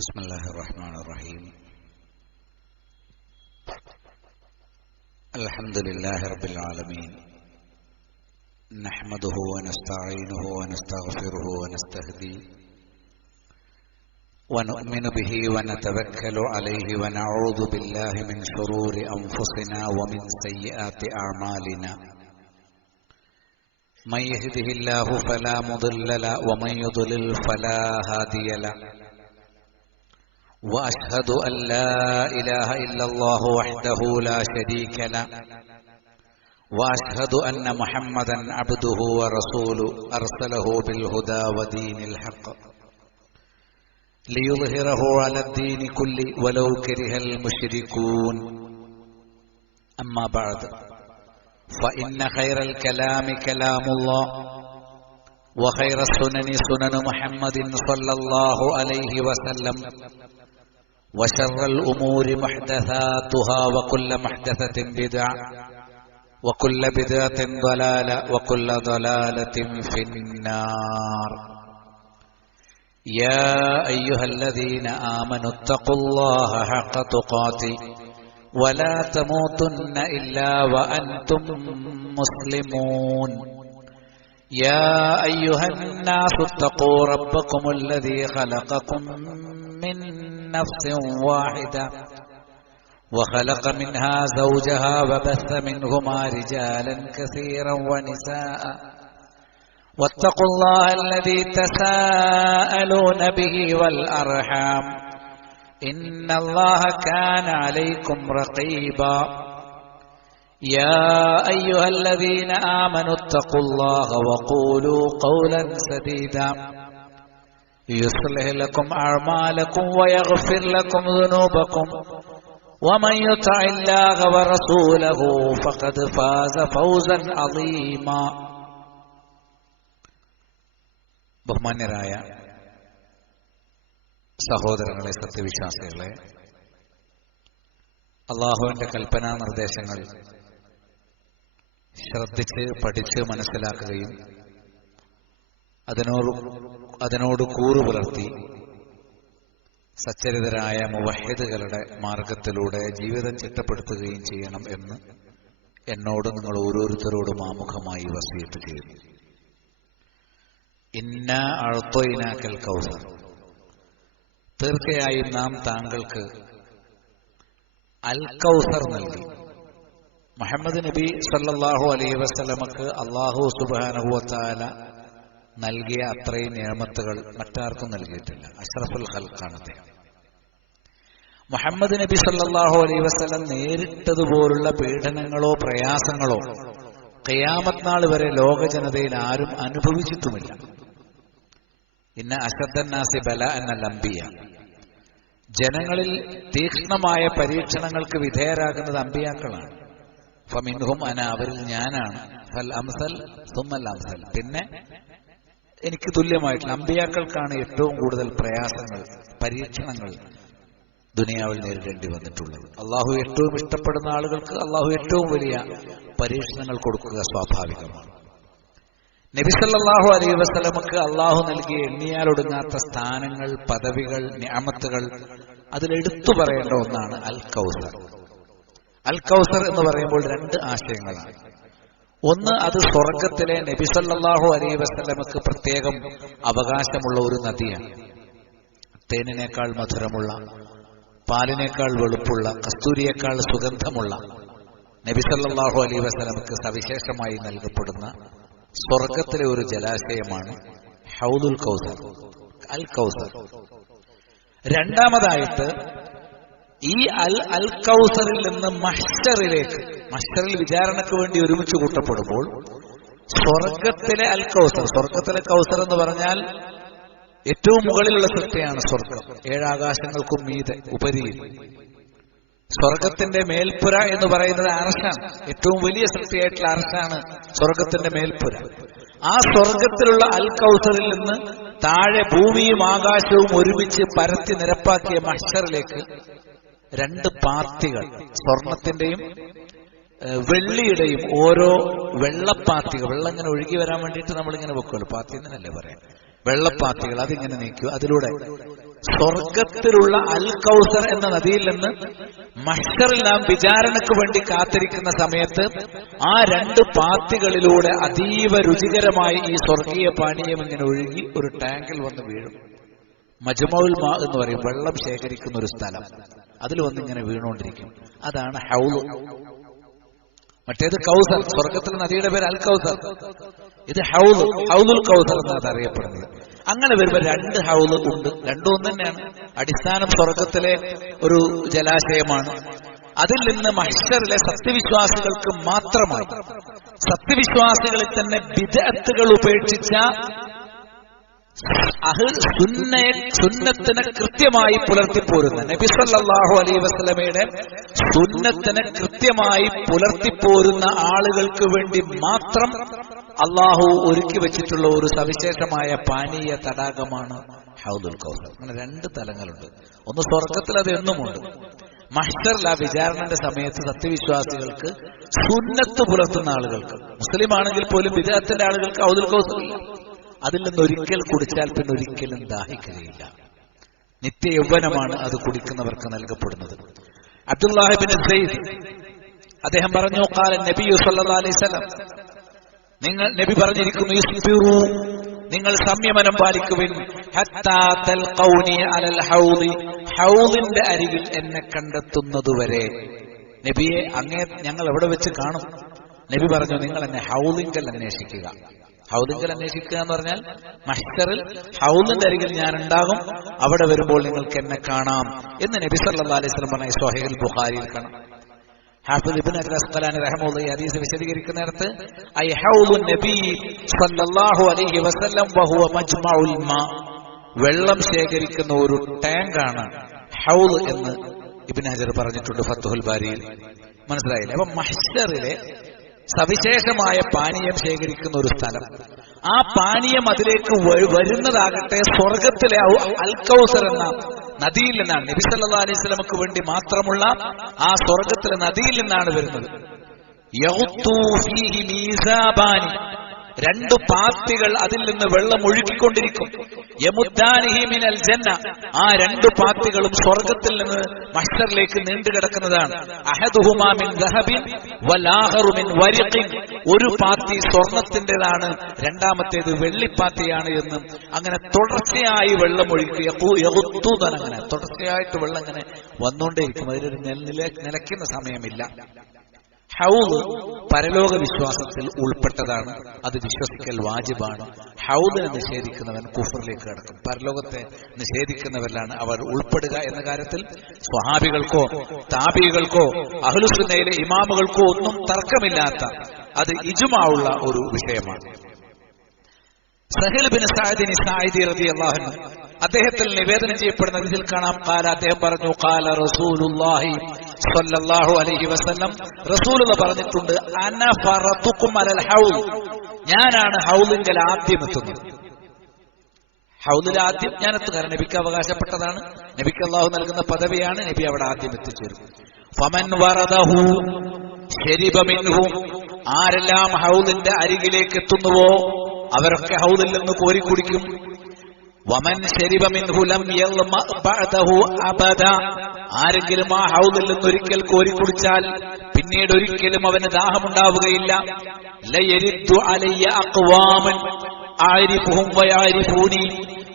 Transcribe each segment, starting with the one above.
بسم الله الرحمن الرحيم. الحمد لله رب العالمين، نحمده ونستعينه ونستغفره ونستهديه ونؤمن به ونتوكل عليه ونعوذ بالله من شرور أنفسنا ومن سيئات أعمالنا. من يهده الله فلا مضل له ومن يضلل فلا هادي له. وأشهد أن لا إله إلا الله وحده لا شريك له، وأشهد أن محمدا عبده ورسوله أرسله بالهدى ودين الحق ليظهره على الدين كله ولو كره المشركون. أما بعد، فإن خير الكلام كلام الله، وخير السنن سنن محمد صلى الله عليه وسلم، وشر الأمور محدثاتها وكل محدثة بدعة وكل بدعة ضلالة وكل ضلالة في النار. يا أيها الذين آمنوا اتقوا الله حق تقاته ولا تموتن إلا وأنتم مسلمون. يا أيها الناس اتقوا ربكم الذي خلقكم من نفس واحدة وخلق منها زوجها وبث منهما رجالا كثيرا ونساء، واتقوا الله الذي تساءلون به والأرحام إن الله كان عليكم رقيبا. يا أيها الذين آمنوا اتقوا الله وقولوا قولا سديدا يصلح لكم أعمالكم ويغفر لكم ذنوبكم، ومن يطع الله ورسوله فقد فاز فوزا عظيما. ബഹുമാന്യരായ സഹോദരങ്ങളെ, സത്യവിശ്വാസികളെ, അള്ളാഹുവിന്റെ കൽപ്പനാ നിർദ്ദേശങ്ങൾ ശ്രദ്ധിച്ച് പഠിച്ച് മനസ്സിലാക്കുകയും അതിനോട് കൂറു പുലർത്തി സച്ചരിതരായ മുവഹിദുകളുടെ മാർഗത്തിലൂടെ ജീവിതം ചിട്ടപ്പെടുത്തുകയും ചെയ്യണം എന്ന് എന്നോട് നിങ്ങൾ ഓരോരുത്തരോടും ആമുഖമായി വസിയത്ത് ചെയ്യുന്നു. ഇന്നാ അഅ്തൈനാക്കൽ കൗസർ, തീർച്ചയായും നാം താങ്കൾക്ക് അൽ കൗസർ നൽകി. മുഹമ്മദ് നബി സല്ലല്ലാഹു അലൈഹി വസല്ലമക്ക് അല്ലാഹു സുബ്ഹാനഹു വ തആല നൽകിയ അത്രയും നിഅമത്തുകൾ മറ്റാർക്കും നൽകിയിട്ടില്ല. അഷ്റഫുൽ ഖൽഖാണ് അദ്ദേഹം. മുഹമ്മദ് നബി സല്ലല്ലാഹു അലൈഹി വസല്ലം നേരിട്ടതുപോലുള്ള പീഡനങ്ങളോ പ്രയാസങ്ങളോ ഖിയാമത്ത് നാൾ വരെ ലോക ജനതയിൽ ആരും അനുഭവിച്ചിട്ടുമില്ല. ഇന്ന അശദ്ദന്നാസി ബലാഅൻ അൽ-അംബിയ, ജനങ്ങളിൽ തീക്ഷ്ണമായ പരീക്ഷണങ്ങൾക്ക് വിധേയരാകുന്നത് അമ്പിയാക്കളാണ്. ഫമിൻഹും അന, അവരിൽ ഞാനാണ്. ഫൽ അംസൽ സുമ്മൽ അംസൽ, പിന്നെ എനിക്ക് തുല്യമായിട്ടുള്ള അമ്പിയാക്കൾക്കാണ് ഏറ്റവും കൂടുതൽ പ്രയാസങ്ങൾ, പരീക്ഷണങ്ങൾ ദുനിയാവിൽ നേരിടേണ്ടി വന്നിട്ടുള്ളത്. അള്ളാഹു ഏറ്റവും ഇഷ്ടപ്പെടുന്ന ആളുകൾക്ക് അള്ളാഹു ഏറ്റവും വലിയ പരീക്ഷണങ്ങൾ കൊടുക്കുക സ്വാഭാവികമാണ്. നബി സല്ലല്ലാഹു അലൈഹി വസല്ലമക്ക് അള്ളാഹു നൽകിയ എണ്ണിയാലൊടുങ്ങാത്ത സ്ഥാനങ്ങൾ, പദവികൾ, നിഅമത്തുകൾ, അതിലെടുത്തു പറയേണ്ട ഒന്നാണ് അൽ കൗസർ. അൽ കൗസർ എന്ന് പറയുമ്പോൾ രണ്ട് ആശയങ്ങളാണ്. ഒന്ന്, അത് സ്വർഗത്തിലെ നബി സല്ലല്ലാഹു അലൈഹി വസല്ലമക്ക് പ്രത്യേകം അവകാശമുള്ള ഒരു നദിയാണ്. തേനിനേക്കാൾ മധുരമുള്ള, പാലിനേക്കാൾ വെളുപ്പുള്ള, കസ്തൂരിയേക്കാൾ സുഗന്ധമുള്ള നബി സല്ലല്ലാഹു അലൈഹി വസല്ലമക്ക് സവിശേഷമായി നൽകപ്പെടുന്ന സ്വർഗത്തിലെ ഒരു ജലാശയമാണ് ഹൗദുൽ കൗസർ, അൽ കൗസർ. രണ്ടാമതായിട്ട്, ഈ അൽ കൗസറിൽ നിന്ന് മഹ്ശറിലേക്ക്, മഹ്ശറിൽ വിചാരണയ്ക്ക് വേണ്ടി ഒരുമിച്ച് കൂട്ടപ്പെടുമ്പോൾ സ്വർഗത്തിലെ അൽ കൗസർ, സ്വർഗത്തിലെ കൗസർ എന്ന് പറഞ്ഞാൽ ഏറ്റവും മുകളിലുള്ള സൃഷ്ടിയാണ് സ്വർഗം. ഏഴാകാശങ്ങൾക്കും മീതെ ഉപരിയിൽ സ്വർഗത്തിന്റെ മേൽപ്പുര എന്ന് പറയുന്നത് അർശാണ്. ഏറ്റവും വലിയ സൃഷ്ടിയായിട്ടുള്ള അർശാണ് സ്വർഗത്തിന്റെ മേൽപ്പുര. ആ സ്വർഗത്തിലുള്ള അൽ കൗസറിൽ നിന്ന് താഴെ ഭൂമിയും ആകാശവും ഒരുമിച്ച് പരത്തി നിരപ്പാക്കിയ മഹ്ശറിലേക്ക് രണ്ട് പാത്തികൾ, സ്വർണത്തിന്റെയും വെള്ളിയുടെയും ഓരോ വെള്ളപ്പാത്തികൾ, വെള്ളം ഇങ്ങനെ ഒഴുകി വരാൻ വേണ്ടിയിട്ട് നമ്മളിങ്ങനെ വെക്കുമല്ലോ, പാത്തി എന്നല്ലേ പറയാം, വെള്ളപ്പാത്തികൾ, അതിങ്ങനെ നീക്കുക. അതിലൂടെ സ്വർഗത്തിലുള്ള അൽ കൗസർ എന്ന നദിയിൽ നിന്ന് മഹ്ശറിൽ നാം വിചാരണയ്ക്ക് വേണ്ടി കാത്തിരിക്കുന്ന സമയത്ത് ആ രണ്ട് പാത്തികളിലൂടെ അതീവ രുചികരമായി ഈ സ്വർഗീയ പാനീയം ഇങ്ങനെ ഒഴുകി ഒരു ടാങ്കിൽ വന്ന് വീഴും. മജ്മഉൽ മാ എന്ന് പറയും, വെള്ളം ശേഖരിക്കുന്ന ഒരു സ്ഥലം. അതിൽ വന്നിങ്ങനെ വീണുകൊണ്ടിരിക്കും. അതാണ് ഹൗള്. മറ്റേത് കൗസർ, സ്വർഗത്തിലെ നദിയുടെ പേര് അൽ കൗസർ. ഇത് ഹൗള്, ഹൗലുൽ കൗസർ എന്നാണ് അറിയപ്പെടുന്നത്. അങ്ങനെ വരുമ്പോൾ രണ്ട് ഹൗള് ഉണ്ട്. രണ്ടും ഒന്ന് തന്നെയാണ്. അടിസ്ഥാനം സ്വർഗത്തിലെ ഒരു ജലാശയമാണ്. അതിൽ നിന്ന് മഹ്ശറിലെ സത്യവിശ്വാസികൾക്ക് മാത്രമായി, സത്യവിശ്വാസികളിൽ തന്നെ ബിദ്അത്തുകൾ ഉപേക്ഷിച്ച സുന്നത്തിനെ കൃത്യമായി പുലർത്തിപ്പോരുന്ന നബി സല്ലല്ലാഹു അലൈഹി വസല്ലമയുടെ സുന്നത്തിനെ കൃത്യമായി പുലർത്തിപ്പോരുന്ന ആളുകൾക്ക് വേണ്ടി മാത്രം അള്ളാഹു ഒരുക്കി വെച്ചിട്ടുള്ള ഒരു സവിശേഷമായ പാനീയ തടാകമാണ് ഹൗദുൽ കൗസർ. അങ്ങനെ രണ്ട് തലങ്ങളുണ്ട്. ഒന്ന് സ്വർഗത്തിൽ അത് എന്നുമുണ്ട്. മഹ്ശറിൽ ആ വിചാരണന്റെ സമയത്ത് സത്യവിശ്വാസികൾക്ക് സുന്നത്ത് പുലർത്തുന്ന ആളുകൾക്ക്, മുസ്ലിം ആണെങ്കിൽ പോലും ബിദ്അത്തിന്റെ ആളുകൾക്ക് ഹൗദുൽ കൗസർ ഇല്ല. അതിൽ നിന്ന് ഒരിക്കൽ കുടിച്ചാൽ പിന്നെ ഒരിക്കലും ദാഹിക്കുകയില്ല. നിത്യ യൗവനമാണ് അത് കുടിക്കുന്നവർക്ക് നൽകപ്പെടുന്നത്. അബ്ദുല്ലാഹ് ഇബ്നു സയ്യിദ് അദ്ദേഹം പറഞ്ഞു, ഖാല നബി സല്ലല്ലാഹു അലൈഹി വസല്ലം, നബി പറഞ്ഞിരിക്കുന്നു, ഇസ്ബിറു, നിങ്ങൾ സംയമനം പാലിക്കുവിൻ, ഹത്താ തൽഖൗനി അലൽ ഹൗദി, ഹൗദിന്റെ അരികിൽ എന്നെ കണ്ടെത്തുന്നതുവരെ. നബിയെ, അങ്ങേ ഞങ്ങൾ എവിടെ വെച്ച് കാണും? നബി പറഞ്ഞു, നിങ്ങൾ എന്നെ ഹൗദിങ്കൽ അന്വേഷിക്കുക. ഹൗദിങ്കൽ അന്വേഷിക്കുക എന്ന് പറഞ്ഞാൽ മഹ്ശറിൽ ഹൗദിന്റെ അരികിൽ ഞാൻ ഉണ്ടാകും, അവിടെ വരുമ്പോൾ നിങ്ങൾക്ക് എന്നെ കാണാം എന്ന് നബി സല്ലല്ലാഹു അലൈഹി വസല്ലം പറഞ്ഞ സ്വഹീഹുൽ ബുഖാരിയിൽ കാണാം. ഹാഫിദ് ഇബ്നു ഹജർ അസ്ഖലാനി റഹിമഹുല്ലാഹി ഈ ഹദീസ് വിശദീകരിക്കുന്നിടത്ത് ഐ ഹൗലുൻ നബി സല്ലല്ലാഹു അലൈഹി വസല്ലം വഹുവ മജ്മഉൽ മാ, വെള്ളം ശേഖരിക്കുന്ന ഒരു ടാങ്കാണ് ഹൗദ് എന്ന് ഇബ്നു ഹജർ പറഞ്ഞിട്ടുണ്ട് ഫത്ഹുൽ ബാരിയിൽ. മനസ്സിലായില്ലേ? അപ്പൊ മഹ്ശറിലെ സവിശേഷമായ പാനീയം ശേഖരിക്കുന്ന ഒരു സ്ഥലം, ആ പാനീയം അതിലേക്ക് വരുന്നതാകട്ടെ സ്വർഗത്തിലെ അൽ കൗസർ എന്ന നദിയിൽ നിന്നാണ്. നബി സല്ലല്ലാഹു അലൈഹി വസല്ലമക്ക് വേണ്ടി മാത്രമുള്ള ആ സ്വർഗത്തിലെ നദിയിൽ നിന്നാണ് വരുന്നത്. യഗ്തു ഫീഹി മീസാബാനി, രണ്ട് പാത്തികൾ അതിൽ നിന്ന് വെള്ളം ഒഴുകിക്കൊണ്ടിരിക്കും. യമുദ്ദാനിഹി മിനൽ ജന്ന, ആ രണ്ട് പാത്തികളും സ്വർഗത്തിൽ നിന്ന് മഹ്ശറിലേക്ക് നീണ്ടുകിടക്കുന്നതാണ്. അഹദുഹുമാ മിൻ ദഹബിൻ വലാഖറു മിൻ വരിഖിൻ, ഒരു പാത്തി സ്വർണത്തിൻ്റെതാണ്, രണ്ടാമത്തേത് വെള്ളിപ്പാത്തിയാണ് എന്നും അങ്ങനെ തുടർച്ചയായി വെള്ളം ഒഴുകി അങ്ങനെ തുടർച്ചയായിട്ട് വെള്ളം ഇങ്ങനെ വന്നുകൊണ്ടേയിരിക്കും. അതിലൊരു നിലയ്ക്കുന്ന സമയമില്ല. ഹൗദ് പരലോക വിശ്വാസത്തിൽ ഉൾപ്പെട്ടതാണ്. അത് വിശ്വസിക്കൽ വാജിബാണ്. ഹൗദിനെ നിഷേധിക്കുന്നവൻ കുഫറിലേക്ക് കടക്കും. പരലോകത്തെ നിഷേധിക്കുന്നവരിലാണ് അവർ ഉൾപ്പെടുക എന്ന കാര്യത്തിൽ സ്വഹാബികൾക്കോ താബികൾക്കോ അഹ്ലുസുന്നയിലെ ഇമാമുകൾക്കോ ഒന്നും തർക്കമില്ലാത്ത, അത് ഇജ്മാഉള്ള ഒരു വിഷയമാണ്. സഹൽ ബിൻ സഅദ് സാഇദി റളിയല്ലാഹു അൻഹു അദ്ദേഹത്തിൽ നിവേദനം ചെയ്യപ്പെടുന്ന ഇതിൽ കാണാം, ഖാല, അദ്ദേഹം പറഞ്ഞു, ഖാല റസൂലുള്ളാഹി സ്വല്ലല്ലാഹു അലൈഹി വസല്ലം, റസൂലുള്ളാഹി പറഞ്ഞിട്ടുണ്ട്, അന ഫറതുകും അലൽ ഹൗദ്, ഞാനാണ് ഹൗദിൽ ആദ്യം എത്തുന്നത്. ഹൗദിൽ ആദ്യം ഞാൻ എത്തുക, നബിക്ക് അവകാശപ്പെട്ടതാണ്, നബിക്ക് അല്ലാഹു നൽകുന്ന പദവിയാണ്. നബി അവിടെ ആദ്യം എത്തിച്ചേരും. ഫമൻ വറദഹു ശരിബ മിൻഹു, ആരെല്ലാം ഹൗദിന്റെ അരികിലേക്ക് എത്തുന്നുവോ അവരൊക്കെ ഹൗദിൽ നിന്ന് കോരി കുടിക്കും. വമൻ ശരിബ മിൻഹു ലം യൽമ ബഅദഹു അബദ, ആരെങ്കിലും ആ ഹൗദിൽ നിന്ന് ഒരിക്കൽ കോരി കുടിച്ചാൽ പിന്നീട് ഒരിക്കലും അവന് ദാഹമുണ്ടാവുകയില്ല. ലയരിദു അലയ്യ അഖ്വാമൻ ആരിഫുഹും വയാരിഫൂനി,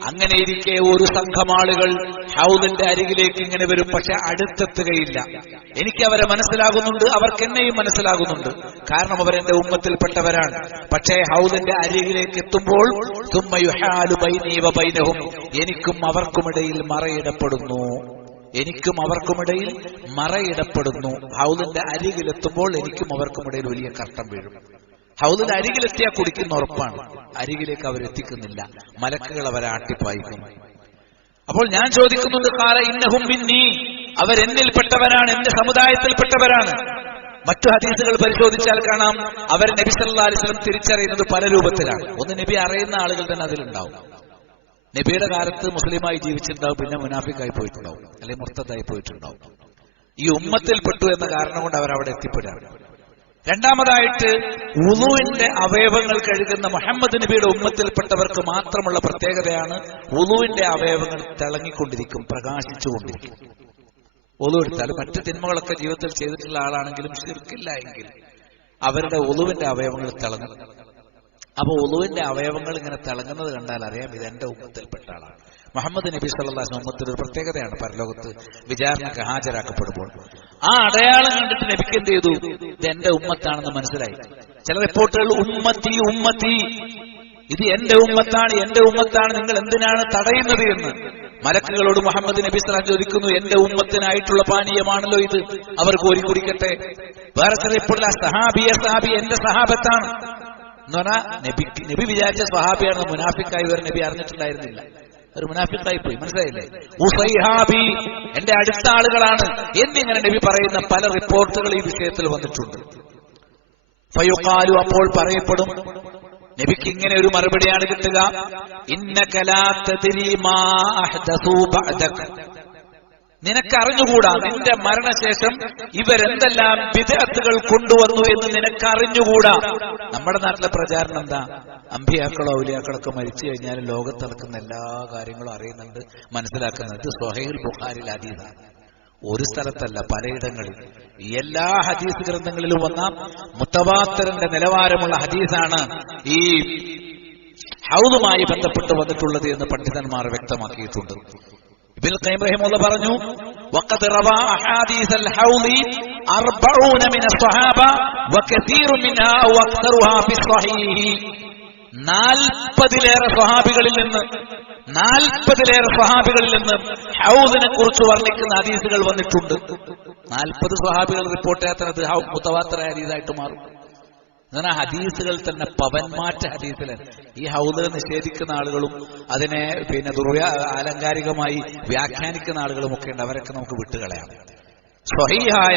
അങ്ങനെ ഇരിക്കെ ഒരു സംഘം ആളുകൾ ഹൗദിന്റെ അരികിലേക്ക് ഇങ്ങനെ വരും, പക്ഷെ അടുത്തെത്തുകയില്ല. എനിക്ക് അവരെ മനസ്സിലാകുന്നുണ്ട്, അവർക്ക് എന്നെയും മനസ്സിലാകുന്നുണ്ട്, കാരണം അവരെന്റെ ഉമ്മത്തിൽപ്പെട്ടവരാണ്. പക്ഷേ ഹൗദിന്റെ അരികിലേക്ക് എത്തുമ്പോൾ തുമ്മ യുഹാലു ബൈനി വ ബൈനഹും, എനിക്കും അവർക്കുമിടയിൽ മറയിടപ്പെടുന്നു. എനിക്കും അവർക്കുമിടയിൽ മറയിടപ്പെടുന്നു. ഹൗദിന്റെ അരികിലെത്തുമ്പോൾ എനിക്കും അവർക്കുമിടയിൽ വലിയ കർട്ടം വീഴും. ഹൗദിന്റെ അരികിലെത്തിയാൽ കുടിക്കുന്ന ഉറപ്പാണ്, അരികിലേക്ക് അവരെത്തിക്കുന്നില്ല, മലക്കുകൾ അവരെ ആട്ടിപ്പായിക്കും. അപ്പോൾ ഞാൻ ചോദിക്കുന്നുണ്ട്, ഖാല ഇന്നഹും മിന്നീ, അവരെന്നിൽപ്പെട്ടവരാണ്, എന്റെ സമുദായത്തിൽപ്പെട്ടവരാണ്. മറ്റു ഹദീസുകൾ പരിശോധിച്ചാൽ കാണാം, അവർ നബി സല്ലല്ലാഹു അലൈഹി വസല്ലം തിരിച്ചറിയുന്നത് പല രൂപത്തിലാണ്. ഒന്ന്, നബി അറിയുന്ന ആളുകൾ തന്നെ അതിലുണ്ടാവും. നബിയുടെ കാലത്ത് മുസ്ലിമായി ജീവിച്ചിട്ടുണ്ടാവും, പിന്നെ മുനാഫിക്കായി പോയിട്ടുണ്ടാവും, അല്ലെങ്കിൽ മുർത്തദായി പോയിട്ടുണ്ടാവും. ഈ ഉമ്മത്തിൽപ്പെട്ടു എന്ന കാരണം കൊണ്ട് അവരവിടെ എത്തിപ്പെടാറ്. രണ്ടാമതായിട്ട് വുളുവിന്റെ അവയവങ്ങൾ കഴുകുന്ന മുഹമ്മദ് നബിയുടെ ഉമ്മത്തിൽപ്പെട്ടവർക്ക് മാത്രമുള്ള പ്രത്യേകതയാണ് വുളുവിന്റെ അവയവങ്ങൾ തിളങ്ങിക്കൊണ്ടിരിക്കും, പ്രകാശിച്ചുകൊണ്ടിരിക്കും. വുളു എടുത്താൽ മറ്റു തിന്മകളൊക്കെ ജീവിതത്തിൽ ചെയ്തിട്ടുള്ള ആളാണെങ്കിലും ശിർക്കില്ല എങ്കിൽ അവരുടെ വുളുവിന്റെ അവയവങ്ങൾ തിളങ്ങും. അപ്പൊ വുളുവിന്റെ അവയവങ്ങൾ ഇങ്ങനെ തിളങ്ങുന്നത് കണ്ടാൽ അറിയാം ഇത് എന്റെ ഉമ്മത്തിൽപ്പെട്ട ആളാണ്. മുഹമ്മദ് നബി സല്ലല്ലാഹു അലൈഹി വസല്ലം ഉമ്മത്തിന്റെ ഒരു പ്രത്യേകതയാണ്. പരലോകത്ത് വിചാരണക്ക് ഹാജരാക്കപ്പെടുമ്പോൾ ആ അടയാളം കണ്ടിട്ട് നബിക്ക് എന്ത് ചെയ്തു? ഇത് എന്റെ ഉമ്മത്താണെന്ന് മനസ്സിലായി. ചില റിപ്പോർട്ടുകൾ ഉമ്മത്തി ഉമ്മത്തി, ഇത് എന്റെ ഉമ്മത്താണ്, എന്റെ ഉമ്മത്താണ്, നിങ്ങൾ എന്തിനാണ് തടയുന്നത് എന്ന് മലക്കുകളോട് മുഹമ്മദ് നബി സല്ലല്ലാഹു അലൈഹി വസല്ലം ചോദിക്കുന്നു. എന്റെ ഉമ്മത്തിനായിട്ടുള്ള പാനീയമാണല്ലോ ഇത്, അവർ കോരി കുടിക്കട്ടെ. വേറെ ചില റിപ്പോർട്ടിൽ സഹാബി എന്റെ സഹാബത്താണ് എന്ന് പറഞ്ഞാൽ നബി വിചാരിച്ച സഹാബിയാണ്. മുനാഫിക്കായി ഒരു നബി അറിഞ്ഞിട്ടുണ്ടായിരുന്നില്ല, ഒരു മുനാഫിക്കായി പോയി. മനസ്സിലായില്ലേ? ഉസൈഹാബി, എന്റെ അടുത്ത ആളുകളാണ് എന്നിങ്ങനെ നബി പറയുന്ന പല റിപ്പോർട്ടുകൾ ഈ വിഷയത്തിൽ വന്നിട്ടുണ്ട്. ഫയുഖാലു, അപ്പോൾ പറയപ്പെടും, നബിക്ക് ഇങ്ങനെ ഒരു മറുപടിയാണ് കിട്ടുക, ഇന്നക ലാ തദ്രി മാ അഹ്ദസൂ ബഅദക, നിനക്കറിഞ്ഞുകൂടാ നിന്റെ മരണശേഷം ഇവരെന്തെല്ലാം ബിദ്അത്തുകൾ കൊണ്ടുവന്നു എന്ന് നിനക്കറിഞ്ഞുകൂടാ. നമ്മുടെ നാട്ടിലെ പ്രചാരണം എന്താ? അമ്പിയാക്കളോ ഔലിയാക്കളൊക്കെ മരിച്ചു കഴിഞ്ഞാൽ ലോകത്ത് നടക്കുന്ന എല്ലാ കാര്യങ്ങളും അറിയുന്നുണ്ട്, മനസ്സിലാക്കുന്നുണ്ട്. ഇത് സ്വഹീഹുൽ ബുഖാരിയിൽ ഹദീസാണ്. ഒരു സ്ഥലത്തല്ല, പലയിടങ്ങളിൽ. എല്ലാ ഹദീസ് ഗ്രന്ഥങ്ങളിലും വന്ന മുത്തവാത്തിറിന്റെ നിലവാരമുള്ള ഹദീസാണ് ഈ ഹൗദുമായി ബന്ധപ്പെട്ട് വന്നിട്ടുള്ളത് എന്ന് പണ്ഡിതന്മാർ വ്യക്തമാക്കിയിട്ടുണ്ട്. ഇബ്നുൽ ഖയ്യിം റഹിമഹുല്ലാഹ് പറഞ്ഞു, വഖദ് റവാ അഹാദീസൽ ഹൗദി 40 മിന സ്വഹാബ വകസീറു മിൻഹാ വഅക്തറുഹാ ഫിസ്സഹീഹ്. 40-ലേറെ സ്വഹാബികളിൽ നിന്ന് ഹൗദിനെ കുറിച്ച് വർണ്ണിക്കുന്ന ഹദീസുകൾ വന്നിട്ടുണ്ട്. 40 സ്വഹാബികൾ റിപ്പോർട്ട് ചെയ്യാത്തത് മുതവാത്തിർ ഹദീസായിട്ട് മാറും. എന്നാൽ ഹദീസുകൾ തന്നെ പവന്മാറ്റ ഹദീസിലാണ്. ഈ ഹൗദ് നിഷേധിക്കുന്ന ആളുകളും അതിനെ ആലങ്കാരികമായി വ്യാഖ്യാനിക്കുന്ന ആളുകളും ഒക്കെ ഉണ്ട്. അവരൊക്കെ നമുക്ക് വിട്ടുകളയാം. സ്വഹീഹായ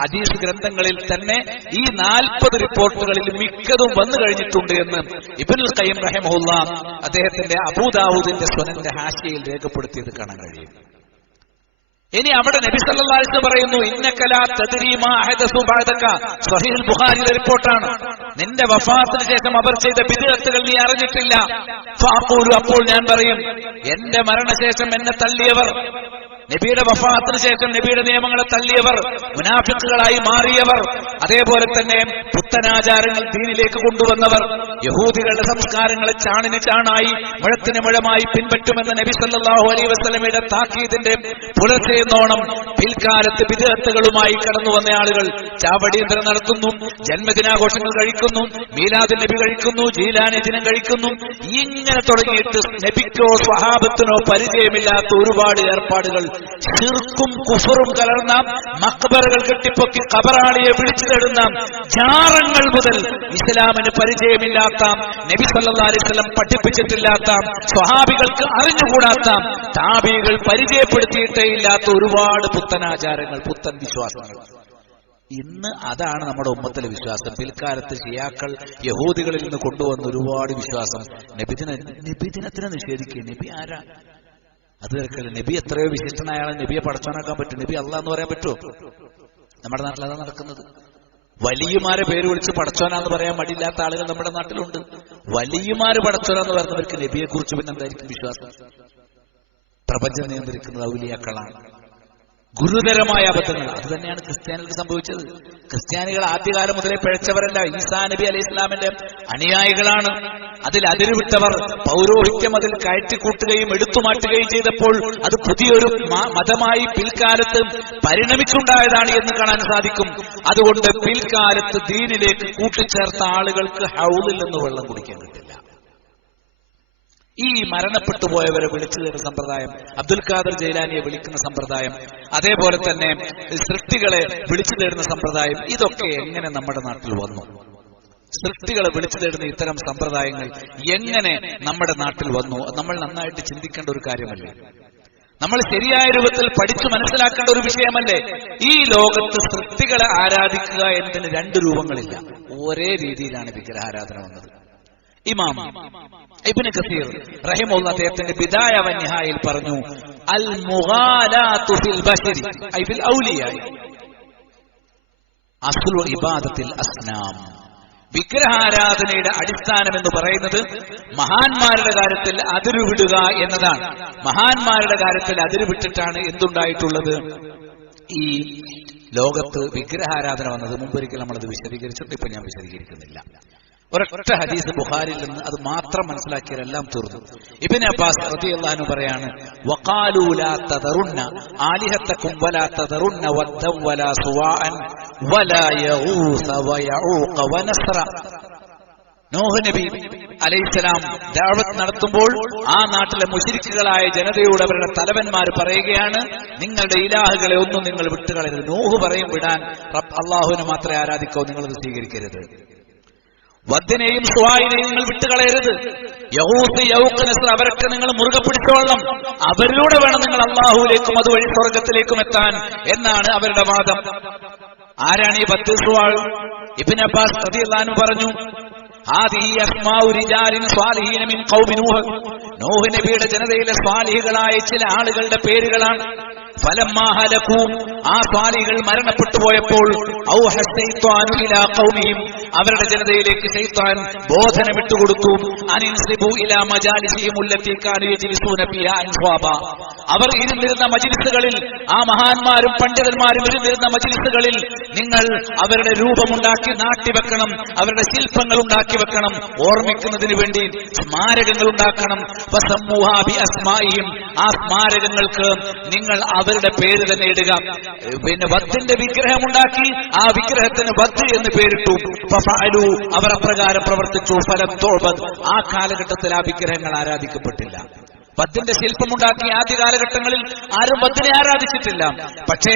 ഹദീസ് ഗ്രന്ഥങ്ങളിൽ തന്നെ ഈ 40 റിപ്പോർട്ടുകളിൽ മിക്കതും വന്നു കഴിഞ്ഞിട്ടുണ്ട് എന്ന് ഇബ്നുൽ ഖയ്യിം റഹിമഹുല്ലാഹ് അദ്ദേഹത്തിന്റെ അബൂദാവൂദിന്റെ സുനന്റെ ഹാശിയയിൽ രേഖപ്പെടുത്തിയത് കാണാൻ കഴിയും. ഇനി അവിടെ നബി സല്ലല്ലാഹു അലൈഹി വസല്ലം പറയുന്നു, ഇന്നക ലാ തദ്രി മാ അഹദസു ബഅദക. സ്വഹീഹുൽ ബുഖാരിയിലെ റിപ്പോർട്ടാണ്. നിന്റെ വഫാത്തിന് ശേഷം അവർ ചെയ്ത ബിദ്അത്തുകൾ നീ അറിഞ്ഞിട്ടില്ല. ഫഅഖൂലു, അപ്പോൾ ഞാൻ പറയും, എന്റെ മരണശേഷം എന്നെ തള്ളിയവർ, നബിയുടെ വഫാത്തിന് ശേഷം നബിയുടെ നിയമങ്ങളെ തള്ളിയവർ, മുനാഫിക്കുകളായി മാറിയവർ, അതേപോലെ തന്നെ പുത്തനാചാരങ്ങൾ ദീനിലേക്ക് കൊണ്ടുവന്നവർ, യഹൂദികളുടെ സംസ്കാരങ്ങളെ ചാണിന് ചാണായി മുഴത്തിന് മുഴമായി പിൻപറ്റുമെന്ന നബി സല്ലല്ലാഹു അലൈഹി വസല്ലമയുടെ താക്കീതിന്റെ പുലർച്ചയെന്നോണം പിൽക്കാലത്ത് ബിദ്അത്തുകളുമായി കടന്നു വന്ന ആളുകൾ ചാവടിയന്തരം നടത്തുന്നു, ജന്മദിനാഘോഷങ്ങൾ കഴിക്കുന്നു, മീലാദ് നബി കഴിക്കുന്നു, ജീലാനി ദിനം കഴിക്കുന്നു. ഇങ്ങനെ തുടങ്ങിയിട്ട് നബിക്കോ സ്വഹാബത്തിനോ പരിചയമില്ലാത്ത ഒരുപാട് ഏർപ്പാടുകൾ, ശിർക്കും കുഫറും കലർന്ന മക്ബറുകൾ കെട്ടിപ്പൊക്കി ഖബറാളിയെ വിളിച്ചു തേടുന്ന ജാറങ്ങൾ മുതൽ ഇസ്ലാമിന് പരിചയമില്ലാത്ത, നബി സല്ലല്ലാഹു അലൈഹി വസല്ലം പഠിപ്പിച്ചിട്ടില്ലാത്ത, സ്വഹാബികൾക്ക് അറിഞ്ഞുകൂടാത്ത, താബികൾ പരിചയപ്പെടുത്തിയിട്ടേ ഇല്ലാത്ത ഒരുപാട് പുത്തനാചാരങ്ങൾ, പുത്തൻ വിശ്വാസങ്ങൾ. ഇന്ന് അതാണ് നമ്മുടെ ഉമ്മത്തിലെ വിശ്വാസം. പിൽക്കാലത്ത് ഷിയാക്കൾ യഹൂദികളിൽ നിന്ന് കൊണ്ടുവന്ന ഒരുപാട് വിശ്വാസം. നബിദിനത്തിനെ നിഷേധിക്കുക. നബി ആരാ? അത് കേൾക്കല്ലേ. നബി എത്രയോ വിശിഷ്ടനായാണ്. നബിയെ പടച്ചോനാക്കാൻ പറ്റും? നബി അള്ളാഹ് എന്ന് പറയാൻ പറ്റുമോ? നമ്മുടെ നാട്ടിൽ അതാ നടക്കുന്നത്. വലിയമാരെ പേര് വിളിച്ച് പടച്ചോനാന്ന് പറയാൻ മടിയില്ലാത്ത ആളുകൾ നമ്മുടെ നാട്ടിലുണ്ട്. വലിയമാര് പടച്ചോനാന്ന് പറയുന്നവർക്ക് നബിയെ കുറിച്ച് പിന്നെ എന്തായിരിക്കും വിശ്വാസം? പ്രപഞ്ചം നിയന്ത്രിക്കുന്നത് ഔലിയാക്കളാണ്. ഗുരുതരമായ അബദ്ധങ്ങൾ. അത് തന്നെയാണ് ക്രിസ്ത്യാനികൾക്ക് സംഭവിച്ചത്. ക്രിസ്ത്യാനികൾ ആദ്യകാലം മുതലേ പിഴച്ചവരല്ല, ഈസാ നബി അലൈഹി ഇസ്ലാമിന്റെ അനുയായികളാണ്. അതിൽ അതിരുവിട്ടവർ പൗരോഹിത്യം അതിൽ കയറ്റിക്കൂട്ടുകയും എടുത്തുമാറ്റുകയും ചെയ്തപ്പോൾ അത് പുതിയൊരു മതമായി പിൽക്കാലത്ത് പരിണമിച്ചുണ്ടായതാണ് എന്ന് കാണാൻ സാധിക്കും. അതുകൊണ്ട് പിൽക്കാലത്ത് ദീനിലേക്ക് കൂട്ടിച്ചേർത്ത ആളുകൾക്ക് ഹൗദിൽ നിന്ന് വെള്ളം കുടിക്കാൻ കിട്ടില്ല. ഈ മരണപ്പെട്ടു പോയവരെ വിളിച്ചു തരുന്ന സമ്പ്രദായം, അബ്ദുൽ ഖാദർ ജൈലാനിയെ വിളിക്കുന്ന സമ്പ്രദായം, അതേപോലെ തന്നെ സൃഷ്ടികളെ വിളിച്ചു തരുന്ന സമ്പ്രദായം, ഇതൊക്കെ എങ്ങനെ നമ്മുടെ നാട്ടിൽ വന്നു? സൃഷ്ടികളെ വിളിച്ചു തരുന്ന ഇത്തരം സമ്പ്രദായങ്ങൾ എങ്ങനെ നമ്മുടെ നാട്ടിൽ വന്നു? നമ്മൾ നന്നായിട്ട് ചിന്തിക്കേണ്ട ഒരു കാര്യമല്ലേ? നമ്മൾ ശരിയായ രൂപത്തിൽ പഠിച്ചു മനസ്സിലാക്കേണ്ട ഒരു വിഷയമല്ലേ? ഈ ലോകത്ത് സൃഷ്ടികളെ ആരാധിക്കുക എന്നതിന് 2 രൂപങ്ങളില്ല. ഒരേ രീതിയിലാണ് വിഗ്രഹാരാധന വന്നത്. ഇമാം ഇബ്നു കസീർ റഹിമഹുല്ലാഹ് അദ്ദേഹത്തിന്റെ ബിദായ വ നിഹായയിൽ പറഞ്ഞു, അൽ മുഗാലാതു ഫിൽ ബശരി ഐ ഫിൽ ഔലിയ, അസ്ലു ഇബാദത്തിൽ അസ്നാം, വിഗ്രഹാരാധനയുടെ അടിസ്ഥാനം എന്ന് പറയുന്നത് മഹാന്മാരുടെ കാര്യത്തിൽ അതിരുവിടുക എന്നതാണ്. മഹാന്മാരുടെ കാര്യത്തിൽ അതിരുവിട്ടിട്ടാണ് എന്തുണ്ടായിട്ടുള്ളത്? ഈ ലോകത്ത് വിഗ്രഹാരാധന വന്നത്. മുമ്പൊരിക്കൽ നമ്മളത് വിശദീകരിച്ചിട്ട് ഇപ്പൊ ഞാൻ വിശദീകരിക്കുന്നില്ല. ഒരൊറ്റ ഹദീസ് ബുഖാരിയിൽ നിന്ന് അത് മാത്രം മനസ്സിലാക്കിയാൽ എല്ലാം തീർന്നു. ഇബ്നു അബ്ബാസ് റളിയല്ലാഹു അൻഹു പറയാണ്, വഖാലൂ ലാ തദറുന്ന ആലിഹത്തകും വലാ തദറുന്ന വദ്ദൻ വലാ സുവാഅൻ വലാ യഗൂസ വയഊഖ വനസ്ര. നൂഹ് നബി അലൈഹിസ്സലാം ദഅവത്ത് നടത്തുമ്പോൾ ആ നാട്ടിലെ മുശ്രിക്കുകളായ ജനതയോട് അവരുടെ തലവന്മാർ പറയുകയാണ്, നിങ്ങളുടെ ഇലാഹുകളെ ഒന്നും നിങ്ങൾ വിട്ടുകളയരുത്. നൂഹ് പറയും വിടാൻ, അല്ലാഹുവിനെ മാത്രമേ ആരാധിക്കൂ, നിങ്ങളത് സ്വീകരിക്കരുത്. വദ്ദിനെയും സുവായിനെയും നിങ്ങൾ വിട്ടുകളയരുത്. യഹൂസ് യൗഖ് നസ്ർ അവരൊക്കെ നിങ്ങൾ മുറുകെ പിടിച്ചോളണം. അവരിലൂടെ വേണം നിങ്ങൾ അള്ളാഹുവിലേക്കും അതുവഴി സ്വർഗത്തിലേക്കും എത്താൻ എന്നാണ് അവരുടെ വാദം. ആരാണ് ഈ വദ്ദ് സുവാൾ? ഇബ്നു അബ്ബാസ് റളിയല്ലാഹു അൻഹു പറഞ്ഞു, ഹാദിഹി അസ്മാഉ റിജാലിൻ സ്വാലിഹീന മിൻ ഖൗമി നൂഹ്. നൂഹ് നബിയുടെ ജനതയിലെ സ്വാലിഹുകളായ ചില ആളുകളുടെ പേരുകളാണ്. ഫലമ്മാ ഹലകൂ, ആ സ്വാലിഹുകൾ മരണപ്പെട്ടു പോയപ്പോൾ, ഔഹ ശൈത്വാനു ഇലാ ഖൗമിഹിം, അവരുടെ ജനതയിലേക്ക് ശൈത്താൻ ബോധനം ഇട്ടുകൊടുത്തു. അനിൻസിബു ഇലാ മജാലിസിഹിം ഉല്ലത്തി കാനൂ യജ്ലിസൂന ഫിഹാ അൻസ്വാബ, അവർ ഇരുന്നിരുന്ന മജ്ലിസുകളിൽ, ആ മഹാന്മാരും പണ്ഡിതന്മാരും ഇരുന്നിരുന്ന മജ്ലിസുകളിൽ നിങ്ങൾ അവരുടെ രൂപമുണ്ടാക്കി നാട്ടിവെക്കണം, അവരുടെ ശില്പങ്ങൾ ഉണ്ടാക്കി വെക്കണം, ഓർമ്മിക്കുന്നതിന് വേണ്ടി സ്മാരകങ്ങൾ ഉണ്ടാക്കണം. ഫസമ്മൂഹാ ബി അസ്മാഇഹിം, ആ സ്മാരകങ്ങൾക്ക് നിങ്ങൾ അവരുടെ പേര് തന്നെ ഇടുക. പിന്നെ വദ്ദിന്റെ വിഗ്രഹമുണ്ടാക്കി ആ വിഗ്രഹത്തിന് വദ് എന്ന് പേരിട്ടു. ഫഫഅലു, അവർ അപ്രകാരം പ്രവർത്തിച്ചു. ഫലം തുഅബദ്, ആ കാലഘട്ടത്തിൽ ആ വിഗ്രഹങ്ങൾ ആരാധിക്കപ്പെട്ടില്ല. വദ്ദിന്റെ ശില്പമുണ്ടാക്കി ആദ്യ കാലഘട്ടങ്ങളിൽ ആരും വദ്ദിനെ ആരാധിച്ചിട്ടില്ല. പക്ഷേ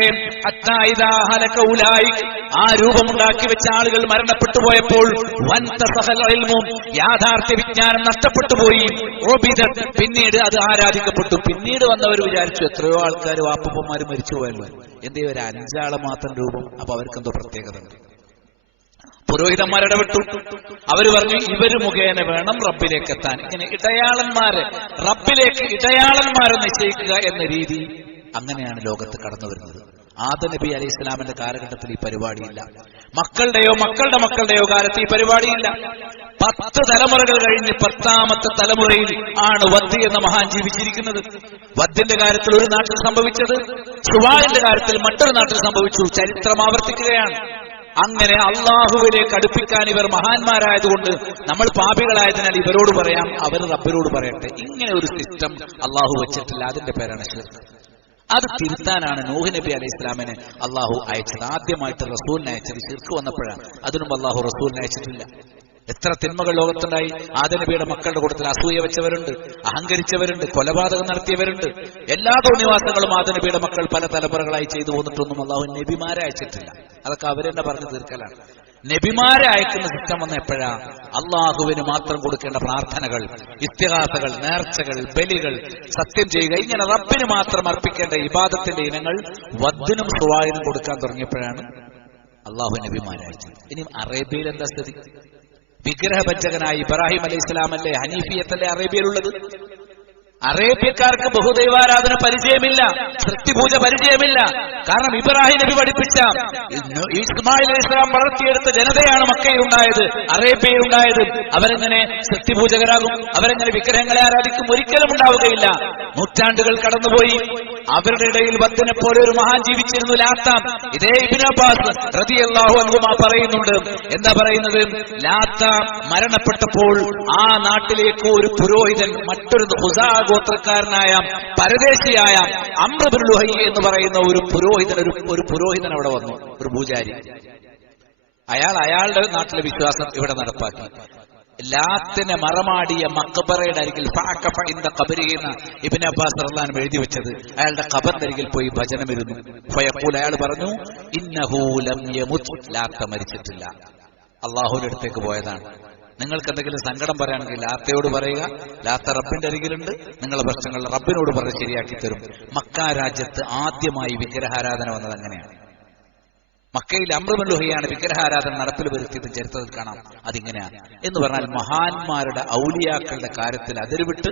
ആ രൂപമുണ്ടാക്കി വെച്ച ആളുകൾ മരണപ്പെട്ടു പോയപ്പോൾ യാഥാർത്ഥ്യ വിജ്ഞാനം നഷ്ടപ്പെട്ടു പോയി. പിന്നീട് അത് ആരാധിക്കപ്പെട്ടു. പിന്നീട് വന്നവർ വിചാരിച്ചു, എത്രയോ ആൾക്കാർ വാപ്പന്മാര് മരിച്ചു പോയല്ലോ, എന്തേ ഒരു 5 ആളെ മാത്രം രൂപം, അപ്പൊ അവർക്കെന്തോ പ്രത്യേകത ഉണ്ട്. പുരോഹിതന്മാർ ഇടപെട്ടു. അവർ പറഞ്ഞു, ഇവര് മുഖേന വേണം റബ്ബിലേക്ക് എത്താൻ. ഇങ്ങനെ ഇടയാളന്മാര്, റബ്ബിലേക്ക് ഇടയാളന്മാരെ നിശ്ചയിക്കുക എന്ന രീതി, അങ്ങനെയാണ് ലോകത്ത് കടന്നു വരുന്നത്. ആദം നബി അലൈഹി ഇസ്ലാമിന്റെ കാലഘട്ടത്തിൽ ഈ പരിപാടിയില്ല. മക്കളുടെയോ മക്കളുടെ മക്കളുടെയോ കാലത്ത് ഈ പരിപാടിയില്ല. 10 തലമുറകൾ കഴിഞ്ഞ് 10ാമത്തെ തലമുറയിൽ ആണ് വദ്ദ് എന്ന മഹാൻ ജീവിച്ചിരിക്കുന്നത്. വദ്ദിന്റെ കാര്യത്തിൽ ഒരു നാട്ടിൽ സംഭവിച്ചത് സുവാഇന്റെ കാര്യത്തിൽ മറ്റൊരു നാട്ടിൽ സംഭവിച്ചു. ചരിത്രം ആവർത്തിക്കുകയാണ്. അങ്ങനെ അള്ളാഹുവിലേക്ക് അടുപ്പിക്കാൻ ഇവർ മഹാന്മാരായതുകൊണ്ട് നമ്മൾ പാപികളായതിനാൽ ഇവരോട് പറയാം, അവർ റബ്ബിനോട് പറയട്ടെ. ഇങ്ങനെ ഒരു സിസ്റ്റം അള്ളാഹു വെച്ചിട്ടില്ല. അതിന്റെ പേരാണ് ശിർക്ക്. അത് തിരുത്താനാണ് നൂഹ് നബി അലൈഹി ഇസ്ലാമിനെ അള്ളാഹു അയച്ചത്. ആദ്യമായിട്ട് റസൂലിനെ അയച്ചത് ശിർക്ക് വന്നപ്പോഴാണ്. അതിനും അള്ളാഹു റസൂലിനെ അയച്ചിട്ടില്ല. എത്ര തിന്മകൾ ലോകത്തുണ്ടായി. ആദം നബിയുടെ മക്കളുടെ കൂട്ടത്തിൽ അസൂയ വെച്ചവരുണ്ട്, അഹങ്കരിച്ചവരുണ്ട്, കൊലപാതകം നടത്തിയവരുണ്ട്. എല്ലാ തോന്നിവാസങ്ങളും ആദം നബിയുടെ മക്കൾ പല തലമുറകളായി ചെയ്തു പോന്നിട്ടൊന്നും അള്ളാഹു നബിമാരെ അയച്ചിട്ടില്ല. അതൊക്കെ അവരെന്നെ പറഞ്ഞു തീർക്കലാണ്. നബിമാരെ അയക്കുന്ന സിസ്റ്റം വന്ന എപ്പോഴാ? അള്ളാഹുവിന് മാത്രം കൊടുക്കേണ്ട പ്രാർത്ഥനകൾ, ഇസ്തിഗാസകൾ, നേർച്ചകൾ, ബലികൾ, സത്യം ചെയ്യുക, ഇങ്ങനെ റബ്ബിന് മാത്രം അർപ്പിക്കേണ്ട ഇബാദത്തിന്റെ ഇനങ്ങൾ വദ്ദിനും സുവായിനും കൊടുക്കാൻ തുടങ്ങിയപ്പോഴാണ് അള്ളാഹു നബിമാരെ അയച്ചത്. ഇനി അറേബ്യയിൽ എന്താ സ്ഥിതി? വിഗ്രഹഭഞ്ജകനായ ഇബ്രാഹിം അലൈഹി ഇസ്ലാമല്ലേ, ഹനീഫിയത്തല്ലേ അറേബ്യയിലുള്ളത്? അറേബ്യക്കാർക്ക് ബഹുദൈവാരാധന പരിചയമില്ല, സൃഷ്ടിപൂജ പരിചയമില്ല. കാരണം ഇബ്രാഹിം നബി പഠിപ്പിച്ച ഇസ്മായിൽ അലൈഹി ഇസ്ലാം വളർത്തിയെടുത്ത ജനതയാണ് മക്കയിലുണ്ടായത്, അറേബ്യയിലുണ്ടായത്. അവരെങ്ങനെ സൃഷ്ടിപൂജകരാകും? അവരെങ്ങനെ വിഗ്രഹങ്ങളെ ആരാധിക്കും? ഒരിക്കലും ഉണ്ടാവുകയില്ല. നൂറ്റാണ്ടുകൾ കടന്നുപോയി. അവരുടെ ഇടയിൽ വദ്ദിനെ പോലെ ഒരു മഹാൻ ജീവിച്ചിരുന്നു, ലാത്ത. ഇതേ ഇബ്നു അബ്ബാസ് റളിയല്ലാഹു അൻഹു പറയുന്നുണ്ട്. എന്താ പറയുന്നത്? ലാത്ത മരണപ്പെട്ടപ്പോൾ ആ നാട്ടിലേക്ക് ഒരു പുരോഹിതൻ, മറ്റൊരു ഖുസാ ഗോത്രക്കാരനായ പരദേശിയായ അംർ ഇബ്നു ലുഹൈ എന്ന് പറയുന്ന ഒരു പുരോഹിതൻ അവിടെ വന്നു, ഒരു പൂജാരി. അയാളുടെ നാട്ടിലെ വിശ്വാസം ഇവിടെ നടപ്പാക്കി. ലാത്തിനെ മറമാടിയ മഖബറയുടെ അരികിൽ ഇബ്നു അബ്ബാസ് റളിയല്ലാഹു അൻഹു എഴുതി വെച്ചത്, അയാളുടെ ഖബറിന്റെ അരികിൽ പോയി ഭജനമിരുന്നു. ഫയഖൂൽ, അയാൾ പറഞ്ഞു, ഇന്നഹു ലം യമുത്, ലാത്ത മരിച്ചിട്ടില്ല, അല്ലാഹുവിന്റെ അടുത്തേക്ക് പോയതാണ്. നിങ്ങൾക്ക് എന്തെങ്കിലും സങ്കടം പറയുകയാണെങ്കിൽ ലാത്തയോട് പറയുക, ലാത്ത റബ്ബിന്റെ അരികിലുണ്ട്, നിങ്ങളുടെ പ്രശ്നങ്ങൾ റബ്ബിനോട് പറഞ്ഞ് ശരിയാക്കി തരും. മക്ക രാജ്യത്ത് ആദ്യമായി വിഗ്രഹാരാധന വന്നത് അങ്ങനെയാണ്. മക്കയിൽ അംർ ഇബ്നു ലുഹൈയാണ് വിഗ്രഹാരാധന നടപ്പിൽ വരുത്തിയത് ചരിത്രത്തിൽ കാണാം. അതിങ്ങനെയാണ് എന്ന് പറഞ്ഞാൽ മഹാന്മാരുടെ ഔലിയാക്കളുടെ കാര്യത്തിൽ അതിരുവിട്ട്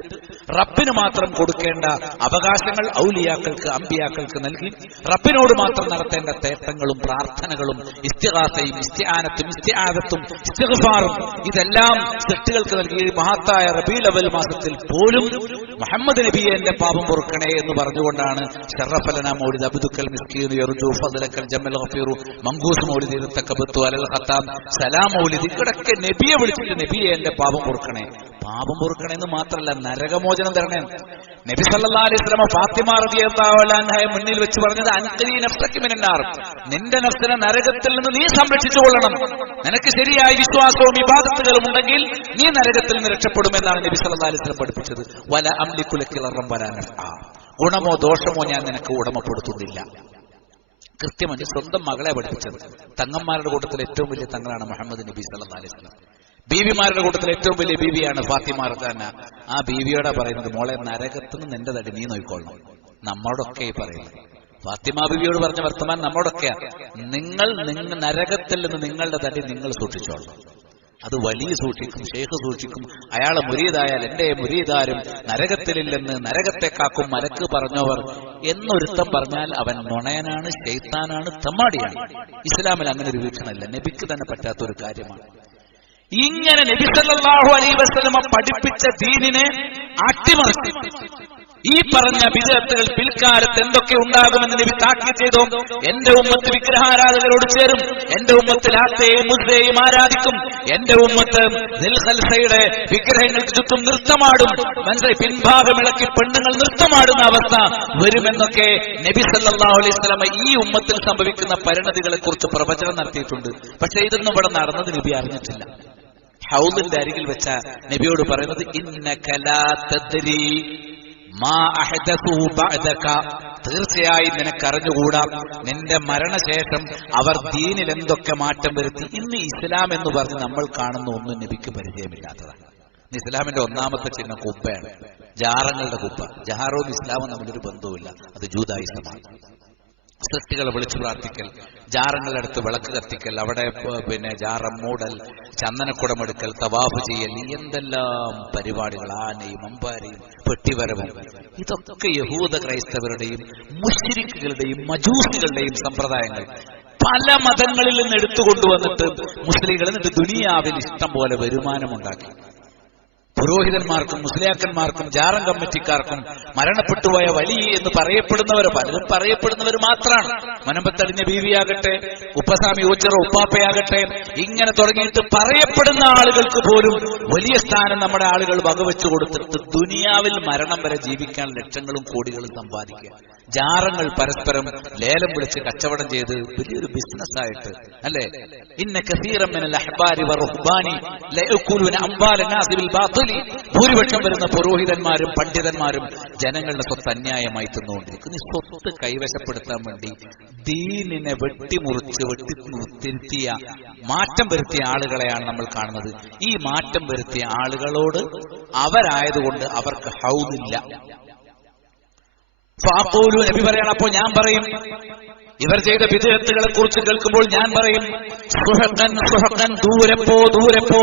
റബ്ബിന് മാത്രം കൊടുക്കേണ്ട അവകാശങ്ങൾ ഔലിയാക്കൾക്ക് അമ്പിയാക്കൾക്ക് നൽകി റബ്ബിനോട് മാത്രം നടത്തേണ്ട തേട്ടങ്ങളും പ്രാർത്ഥനകളും ഇസ്തിഗാസയും ഇസ്തിആനത്തും ഇസ്തിആദത്തും ഇസ്തിഗ്ഫാറും ഇതെല്ലാം സൃഷ്ടികൾക്ക് നൽകി മഹത്തായ റബീഉൽ അവ്വൽ മാസത്തിൽ പോലും മുഹമ്മദ് നബിയെ എന്റെ പാപം പൊറുക്കണേ എന്ന് പറഞ്ഞുകൊണ്ടാണ് ശറഫലന മൗലിദ് അബ്ദുക്കൽ മിസ്കീൻ യർജു ഫദ്ലക്കൽ ജമൽ ഗഫീറു മങ്കൂസ് മൗലിദ് തക്കബത്തു അലൽ ഖത്താം സലാം മൗലിദ് ഇവിടൊക്കെ നബിയെ വിളിച്ചിട്ട് നബിയെ എന്റെ പാപം പൊറുക്കണേ. പാപം പൊറുക്കണേ എന്ന് മാത്രമല്ല നരകമോചനം തരണേ. നബി സല്ലല്ലാഹു അലൈഹി വസല്ലം ഫാത്തിമ റളിയല്ലാഹു അൻഹയെ മുന്നിൽ വെച്ച് പറഞ്ഞത് അൻഖലി നഫ്സക മിനന്നാർ, നിന്റെ നഫ്സിനെ നരകത്തിൽ നിന്ന് നീ സംരക്ഷിച്ചു കൊള്ളണം. നിനക്ക് ശരിയായ വിശ്വാസവും ഇബാദത്തുകളും ഉണ്ടെങ്കിൽ നീ നരകത്തിൽ നിന്ന് രക്ഷപ്പെടുമെന്നാണ് നബി സല്ലല്ലാഹു അലൈഹി വസല്ലം പഠിപ്പിച്ചത്. വല അംലികു ലക റബ്ബൻ വലാ നഫ്ആ, ഗുണമോ ദോഷമോ ഞാൻ നിനക്ക് ഉടമപ്പെടുത്തുന്നില്ല. കൃത്യമായി സ്വന്തം മകളെ പഠിപ്പിച്ചത്. തങ്ങന്മാരുടെ കൂട്ടത്തിൽ ഏറ്റവും വലിയ തങ്ങളാണ് മുഹമ്മദ് നബി സല്ലല്ലാഹു അലൈഹി വസല്ലം. ബീവിമാരുടെ കൂട്ടത്തിൽ ഏറ്റവും വലിയ ബീവിയാണ് ഫാത്തിമ റളിയല്ലാഹു അൻഹ. ആ ബീവിയോടാ പറയുന്നത്, മോളെ നരകത്തുനിന്ന് നിന്റെ തടി നീ നോക്കിക്കൊള്ളണം. നമ്മളോടൊക്കെ പറയുന്നത് ഫാത്തിമ ബീവിയോട് പറഞ്ഞ വർത്തമാനം നമ്മളോടൊക്കെയാ. നിങ്ങൾ നരകത്തിൽ നിന്ന് നിങ്ങളുടെ തടി നിങ്ങൾ സൂക്ഷിച്ചോളണം. അത് വലിയ സൂക്ഷിക്കും, ഷെയ്ഖ് സൂക്ഷിക്കും. അയാളെ മുരീദായാൽ എന്റെ മുരീദാരും നരകത്തിലില്ലെന്ന് നരകത്തെ കാക്കും മലക്ക് പറഞ്ഞവർ എന്നൊരുത്തം പറഞ്ഞാൽ അവൻ നുണയനാണ്, ശൈത്താനാണ്, തമ്മാടിയാണ്. ഇസ്ലാമിൽ അങ്ങനെ ഒരു വീക്ഷണമില്ല. നബിക്ക് തന്നെ പറ്റാത്ത ഒരു കാര്യമാണ്. ഇങ്ങനെ നബി സല്ലല്ലാഹു അലൈഹി വസല്ലം പഠിപ്പിച്ച ദീനിനെ അട്ടിമറിച്ച് ഈ പറഞ്ഞ ബിദ്അത്തുകൾ പിൽക്കാലത്ത് എന്തൊക്കെ ഉണ്ടാകുമെന്ന് നബി താക്കീത് ചെയ്തു. എന്റെ ഉമ്മത്ത് വിഗ്രഹാരാധകരോട് ചേരും, എന്റെ ഉമ്മത്ത് ലാത്തയെയും മുസ്സയെയും ആരാധിക്കും, എന്റെ ഉമ്മത്ത് ദിൽഖൽസയുടെ വിഗ്രഹങ്ങൾക്ക് ചുറ്റും നൃത്തമാടും, പിൻഭാഗം ഇളക്കി പെണ്ണുങ്ങൾ നൃത്തമാടുന്ന അവസ്ഥ വരുമെന്നൊക്കെ നബി സല്ലല്ലാഹു അലൈഹി വസല്ലം ഈ ഉമ്മത്തിൽ സംഭവിക്കുന്ന പരിണതികളെ കുറിച്ച് പ്രവചനം നടത്തിയിട്ടുണ്ട്. പക്ഷെ ഇതൊന്നും ഇവിടെ നടന്നത് നബി അറിഞ്ഞിട്ടില്ല. ഹൗദിന്റെ അരികിൽ വെച്ച നബിയോട് പറയുന്നത്, ഇന്നക ലാ തദ്രി മാ അഹദസു ബഅദക, തീർച്ചയായും നിനക്കറിഞ്ഞുകൂടാ നിന്റെ മരണശേഷം അവർ ദീനിൽ എന്തൊക്കെ മാറ്റം വരുത്തി. ഇന്ന് ഇസ്ലാം എന്ന് പറഞ്ഞ് നമ്മൾ കാണുന്ന ഒന്നും നബിക്ക് പരിചയമില്ലാത്തതാണ്. ഇസ്ലാമിന്റെ ഒന്നാമത്തെ ചിഹ്നം കുബ്ബയാണ്, ജാറങ്ങളുടെ കുബ്ബ. ജഹാറും ഇസ്ലാമും തമ്മിലൊരു ബന്ധവുമില്ല. അത് ജൂദായിസമാണ്. സൃഷ്ടികളെ വിളിച്ചു പ്രാർത്ഥിക്കൽ, ജാറങ്ങളെടുത്ത് വിളക്ക് കത്തിക്കൽ, അവിടെ ജാറം മൂടൽ, ചന്ദനക്കുടമെടുക്കൽ, തവാഫ് ചെയ്യൽ, എന്തെല്ലാം പരിപാടികൾ, ആനയും അമ്പാരിയും പെട്ടിവരവും, ഇതൊക്കെ യഹൂദ ക്രൈസ്തവരുടെയും മുശ്രിക്കുകളുടെയും മജൂസികളുടെയും സമ്പ്രദായങ്ങൾ. പല മതങ്ങളിൽ നിന്ന് എടുത്തുകൊണ്ടുവന്നിട്ട് മുസ്ലിങ്ങൾ എന്നിട്ട് ദുനിയാവിൽ ഇഷ്ടം പോലെ വരുമാനമുണ്ടാക്കി. പുരോഹിതന്മാർക്കും മുസ്ലിയാക്കന്മാർക്കും ജാറം കമ്മിറ്റിക്കാർക്കും മരണപ്പെട്ടുപോയ വലിയ എന്ന് പറയപ്പെടുന്നവർ പലരും പറയപ്പെടുന്നവർ മാത്രമാണ്. മനമ്പത്തടിഞ്ഞ ബീവിയാകട്ടെ, ഉപ്പസ്വാമി ഓച്ചിറ ഉപ്പാപ്പയാകട്ടെ, ഇങ്ങനെ തുടങ്ങിയിട്ട് പറയപ്പെടുന്ന ആളുകൾക്ക് പോലും വലിയ സ്ഥാനം നമ്മുടെ ആളുകൾ വകവെച്ചു കൊടുത്തിട്ട് ദുനിയാവിൽ മരണം വരെ ജീവിക്കാൻ ലക്ഷങ്ങളും കോടികളും സമ്പാദിക്കുക. ജാറങ്ങൾ പരസ്പരം ലേലം വിളിച്ച് കച്ചവടം ചെയ്ത് വലിയൊരു ബിസിനസ്സായിട്ട്, അല്ലെ? ഇന്ന കസീറൻ മിനൽ അഹ്ബാരി വറുഹ്ബാനി ലയഅകുലുന അംവാല നാസി ബിൽ ബാതിൽ. ഭൂരിപക്ഷം വരുന്ന പുരോഹിതന്മാരും പണ്ഡിതന്മാരും ജനങ്ങളുടെ സ്വത്ത് അന്യായമായി തിന്നുകൊണ്ടിരിക്കുന്നു. ഈ സ്വത്ത് കൈവശപ്പെടുത്താൻ വേണ്ടി ദീനിനെ വെട്ടിമുറിച്ച് വെട്ടിത്തിരുത്തിയ മാറ്റം വരുത്തിയ ആളുകളെയാണ് നമ്മൾ കാണുന്നത്. ഈ മാറ്റം വരുത്തിയ ആളുകളോട് അവരായതുകൊണ്ട് അവർക്ക് ഹൗദില്ല. ഫാഖൂലു, നബി പറയണം, അപ്പോൾ ഞാൻ പറയും, ഇവർ ചെയ്ത ബിദ്അത്തുകളെ കുറിച്ച് കേൾക്കുമ്പോൾ ഞാൻ പറയും, സുഹഖൻ സുഹഖൻ, ദൂരെ പോ ദൂരെ പോ,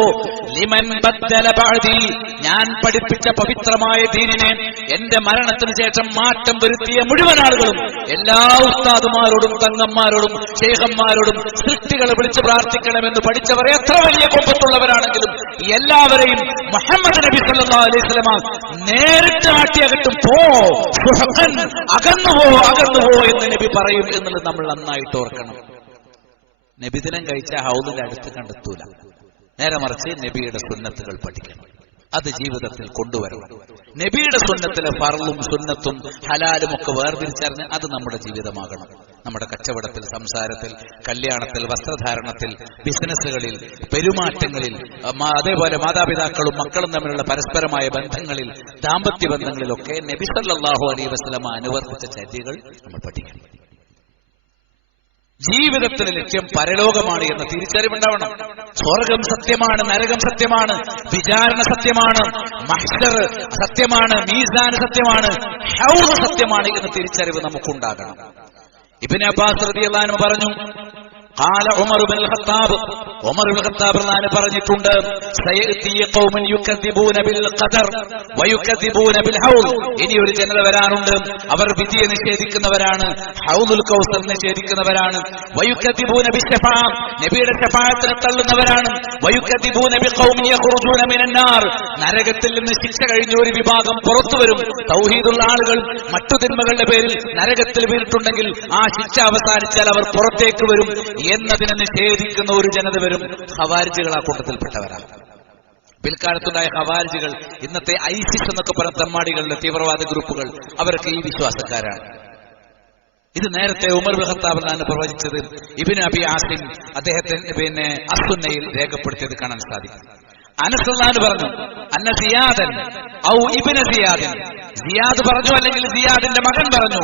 ലിമൻ ബദ്ദല ബഅദി, ഞാൻ പഠിപ്പിച്ച പവിത്രമായ ദീനിനെ എന്റെ മരണത്തിന് ശേഷം മാറ്റം വരുത്തിയ മുഴുവൻ ആളുകളും, എല്ലാ ഉസ്താദുമാരോടും തങ്ങന്മാരോടും ശൈഖന്മാരോടും സൃഷ്ടികളെ വിളിച്ച് പ്രാർത്ഥിക്കണമെന്ന് പഠിച്ചവർ എത്ര വലിയ കൊമ്പത്തുള്ളവരാണെങ്കിലും എല്ലാവരെയും മുഹമ്മദ് നബി സല്ലല്ലാഹു അലൈഹി വസല്ലം നേരിട്ട് ആട്ടിയകറ്റും. പോ സുഹഖൻ, അകന്നുപോ എന്ന് നബി പറയും എന്നുള്ളത് നമ്മൾ നന്നായിട്ട് ഓർക്കണം. നബിദിനം കഴിച്ച ഹൗദിന്റെ അടുത്ത് കണ്ടെത്തൂല. നേരെ മറിച്ച് നബിയുടെ സുന്നത്തുകൾ പഠിക്കണം, അത് ജീവിതത്തിൽ കൊണ്ടുവരണം. നബിയുടെ സുന്നത്തിലെ ഫർളും സുന്നത്തും ഹലാലും ഒക്കെ വേർതിരിച്ചറിഞ്ഞ് അത് നമ്മുടെ ജീവിതമാകണം. നമ്മുടെ കച്ചവടത്തിൽ, സംസാരത്തിൽ, കല്യാണത്തിൽ, വസ്ത്രധാരണത്തിൽ, ബിസിനസ്സുകളിൽ, പെരുമാറ്റങ്ങളിൽ, അതേപോലെ മാതാപിതാക്കളും മക്കളും തമ്മിലുള്ള പരസ്പരമായ ബന്ധങ്ങളിൽ, ദാമ്പത്യ ബന്ധങ്ങളിലൊക്കെ നബി സല്ലല്ലാഹു അലൈഹി വസല്ലം അനുവർത്തിച്ച ചര്യകൾ നമ്മൾ പഠിക്കണം. ജീവിതത്തിലെ ലക്ഷ്യം പരലോകമാണ് എന്ന തിരിച്ചറിവുണ്ടാവണം. സ്വർഗം സത്യമാണ്, നരകം സത്യമാണ്, വിചാരണ സത്യമാണ്, മഹ്ശർ സത്യമാണ്, മീസാൻ സത്യമാണ്, ഹൗദ് സത്യമാണ് എന്ന തിരിച്ചറിവ് നമുക്കുണ്ടാകണം. ഇബ്നു അബ്ബാസ് റളിയല്ലാഹു അൻഹു പറഞ്ഞു, ഖാല ഉമർ ഇബ്നുൽ ഖത്താബ്, ഉമർ ഇബ്നുൽ ഖത്താബ് പറഞ്ഞിട്ടുണ്ട്, സയഅതി ഖൗമൻ യുകദ്ദിബൂന ബിൽ ഖദർ വയുകദ്ദിബൂന ബിൽ ഹൗദ്. ഇനി ഒരു ജനത വരാനുണ്ട്, അവർ വിധിയെ നിഷേധിക്കുന്നവരാണ്, ഹൗദുൽ കൗസർ നിഷേധിക്കുന്നവരാണ്. വയുകദ്ദിബൂന ബിശ്ശഫാഅ, നബിയുടെ ശഫാഅത്തിനെ തള്ളുന്നവരാണ്. വയുകദ്ദിബൂന ബിഖൗമിൻ യഖ്റുജൂന മിനന്നാർ, നരകത്തിൽ നിന്ന് ശിക്ഷ കഴിഞ്ഞ ഒരു വിഭാഗം പുറത്തു വരും. തൗഹീദുള്ള ആളുകൾ മറ്റു തിന്മകളുടെ പേരിൽ നരകത്തിൽ വീണിട്ടുണ്ടെങ്കിൽ ആ ശിക്ഷ അവസാനിച്ചാൽ അവർ പുറത്തേക്ക് വരും എന്നതിനെ നിഷേധിക്കുന്ന ഒരു ജനത വരും. ഖവാരിജുകൾ ആ കൂട്ടത്തിൽപ്പെട്ടവരാണ്. പിൽക്കാലത്തുണ്ടായ ഖവാരിജുകൾ, ഇന്നത്തെ ഐസിസ് എന്നൊക്കെ പറയുന്ന തെമ്മാടികളുടെ തീവ്രവാദ ഗ്രൂപ്പുകൾ, അവരൊക്കെ ഈ വിശ്വാസക്കാരാണ്. ഇത് നേരത്തെ ഉമർ ഇബ്നുൽ ഖത്താബ് പ്രവചിച്ചത് ഇബ്നു അബി ആസിം അദ്ദേഹത്തിന് അസ്സുന്നയിൽ രേഖപ്പെടുത്തിയത് കാണാൻ സാധിക്കും. അനസ് പറഞ്ഞു, അന്ന സിയാദൻ ഔ ഇബ്നു സിയാദൻ, സിയാദ് പറഞ്ഞു അല്ലെങ്കിൽ സിയാദിന്റെ മകൻ പറഞ്ഞു,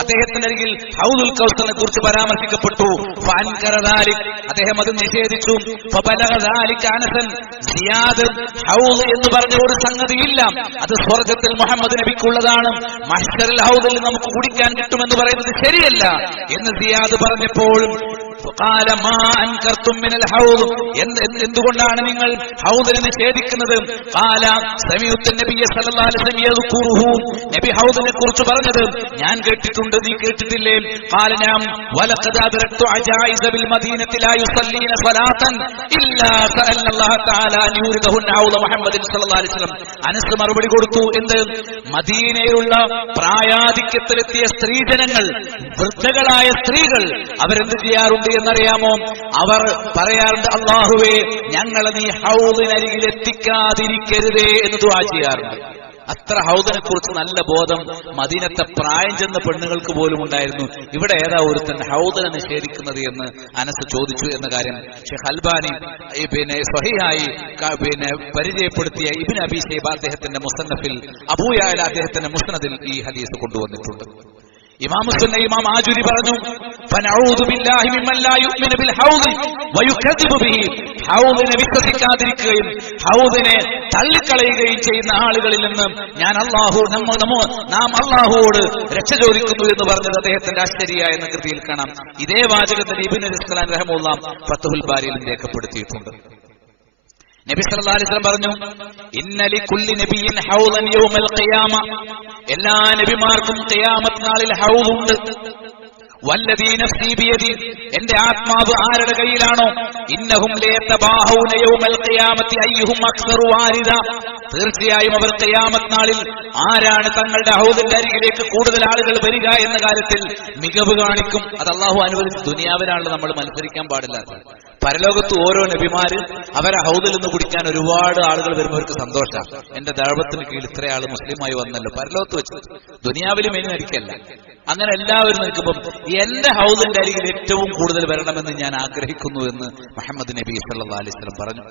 അദ്ദേഹത്തിന്റെ അരികിൽ ഹൗദുൽ കൗസറിനെ കുറിച്ച് പരാമർശിക്കപ്പെട്ടു. അദ്ദേഹം അത് നിഷേധിച്ചു. സിയാദ് ഹൗദ് എന്ന് പറഞ്ഞ ഒരു സംഗതിയില്ല, അത് സ്വർഗത്തിൽ മുഹമ്മദ് നബിക്കുള്ളതാണ്, മഹ്ശറിൽ ഹൗദിൽ നമുക്ക് കുടിക്കാൻ കിട്ടുമെന്ന് പറയുന്നത് ശരിയല്ല എന്ന് സിയാദ് പറഞ്ഞപ്പോൾ എന്തുകൊണ്ടാണ് നിങ്ങൾ ഹൗദിനെ നിഷേധിക്കുന്നത്? നബി ഹൗദിനെ കുറിച്ച് പറഞ്ഞത് ഞാൻ കേട്ടിട്ടുണ്ട്, നീ കേട്ടിട്ടില്ലേ? അനസ് മറുപടി കൊടുത്തു, എന്ത്? മദീനയിലുള്ള പ്രായാധിക്യത്തിലെത്തിയ സ്ത്രീജനങ്ങൾ, വൃദ്ധകളായ സ്ത്രീകൾ അവരെന്ത് ചെയ്യാറുണ്ട് എന്നറിയാമോ? അവർ പറയാറുണ്ട്, അല്ലാഹുവേ ഞങ്ങളെ നീ ഹൗദിനരികിൽ എത്തിക്കാതിരിക്കരുതേ എന്ന് ദുആ ചെയ്യാറുണ്ട്. അത്ര ഹൗദിനെ കുറിച്ച് നല്ല ബോധം മദീനത്തെ പ്രായം ചെന്ന പെണ്ണുങ്ങൾക്ക് പോലും ഉണ്ടായിരുന്നു. ഇവിടെ ഏതാ ഒരുത്തൻ ഹൗദിനെ നിഷേധിക്കുന്നത് എന്ന് അനസ് ചോദിച്ചു എന്ന കാര്യം ഷെയ്ഖ് അൽബാനി സ്വഹീഹായി പരിചയപ്പെടുത്തിയ ഇബ്നു അബീ ശൈബ അദ്ദേഹത്തിന്റെ മുസന്നഫിൽ, അബൂ യഅല അദ്ദേഹത്തിന്റെ മുസ്നദിൽ ഈ ഹദീസ് കൊണ്ടുവന്നിട്ടുണ്ട്. ഇമാം സുന്ന ഇമാം ആജുരി പറഞ്ഞു, ഫനഊദു ബില്ലാഹി മിമ്മൻ ലാ യുഅ്മിനു ബിൽ ഹൗദ് വയുകദ്ദിബു ബിഹി, ഹൗദിനെ വിശ്വസിക്കാതിരിക്കുകയും ഹൗദിനെ തള്ളിക്കളയുകയും ചെയ്യുന്ന ആളുകളിൽ നിന്ന് നാം അല്ലാഹുവോട് രക്ഷ ചോദിക്കുന്നു എന്ന് പറഞ്ഞത് അദ്ദേഹത്തിന്റെ അശ്ശരിയ എന്ന കൃതിയിൽ കാണാം. ഇതേ വാചകത്തിൽ ഇബ്നു അസ്ഖലാൻ റഹ്മത്തുള്ളാഹി ഫത്ഹുൽ ബാരിയിൽ രേഖപ്പെടുത്തിയിട്ടുണ്ട്. നബി സല്ലല്ലാഹു അലൈഹി വസല്ലം പറഞ്ഞു, ഇന്ന ലികുല്ലി നബിയ്യിൻ ഹൗദൻ യൗമൽ ഖിയാമ, എല്ലാ നബിമാർക്കും ഖിയാമത്ത് നാളിൽ ഹൗദുണ്ട്. വല്ലദീ നഫ്സി ബിയദി, എന്റെ ആത്മാവ് ആരുടെ കയ്യിലാണോ, ഇന്നഹും ലയതബാഹൂന യൗമൽ ഖിയാമത്തി അയ്യുഹും അക്സറു വാരിദ, തീർച്ചയായും അവർ ഖിയാമത്ത് നാളിൽ ആരാണ് തങ്ങളുടെ ഹൗദിന്റെ അരികിലേക്ക് കൂടുതൽ ആളുകൾ വരിക എന്ന കാര്യത്തിൽ മികവ് കാണിക്കും. അത് അല്ലാഹു അനുവദിച്ചു. ദുനിയാവിലാണല്ലോ നമ്മൾ മത്സരിക്കാൻ പാടില്ലാത്തത്. പരലോകത്ത് ഓരോ നബിമാര് അവരെ ഹൗദിൽ നിന്ന് കുടിക്കാൻ ഒരുപാട് ആളുകൾ വരുന്നവർക്ക് സന്തോഷമാണ്. എന്റെ ദഅവത്തിന് കീഴിൽ ഇത്ര ആള് മുസ്ലിമായി വന്നല്ലോ, പരലോകത്ത് വെച്ച്. ദുനിയാവിലും ഇനി ഒരിക്കല്ല. അങ്ങനെ എല്ലാവരും നിൽക്കുമ്പോൾ എന്റെ ഹൗദിന്റെ അരികിൽ ഏറ്റവും കൂടുതൽ വരണമെന്ന് ഞാൻ ആഗ്രഹിക്കുന്നു എന്ന് മുഹമ്മദ് നബി സല്ലല്ലാഹു അലൈഹി വസല്ലം പറഞ്ഞു.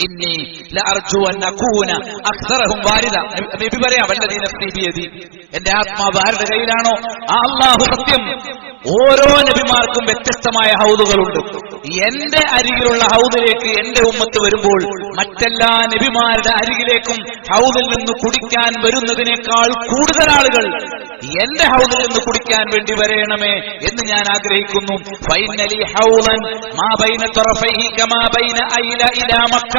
ഇന്നി ലഅർജു അൻ അകൂന അക്സറഹും വാരിദ, നബി പറയാ, വല്ലദീ നഫ്സി ബിയദി, എന്റെ ആത്മാവ് ആരുടെ കയ്യിലാണോ ആ അല്ലാഹു സത്യം, ഓരോ നബിമാർക്കും വ്യത്യസ്തമായ ഹൗദുകളുണ്ട്. എന്റെ അരികിലുള്ള ഹൗദിലേക്ക് എന്റെ ഉമ്മത്ത് വരുമ്പോൾ മറ്റെല്ലാ നബിമാരുടെ അരികിലേക്കും ഹൗദിൽ നിന്ന് കുടിക്കാൻ വരുന്നതിനേക്കാൾ കൂടുതൽ ആളുകൾ എന്റെ ഹൗദിൽ നിന്ന് കുടിക്കാൻ വേണ്ടി വരേണമേ എന്ന് ഞാൻ ആഗ്രഹിക്കുന്നു. ഫൈനലി ഹൗദൻ മാ ബൈന തറഫൈഹി കമാ ബൈന ഐല ഇലാ മക്ക,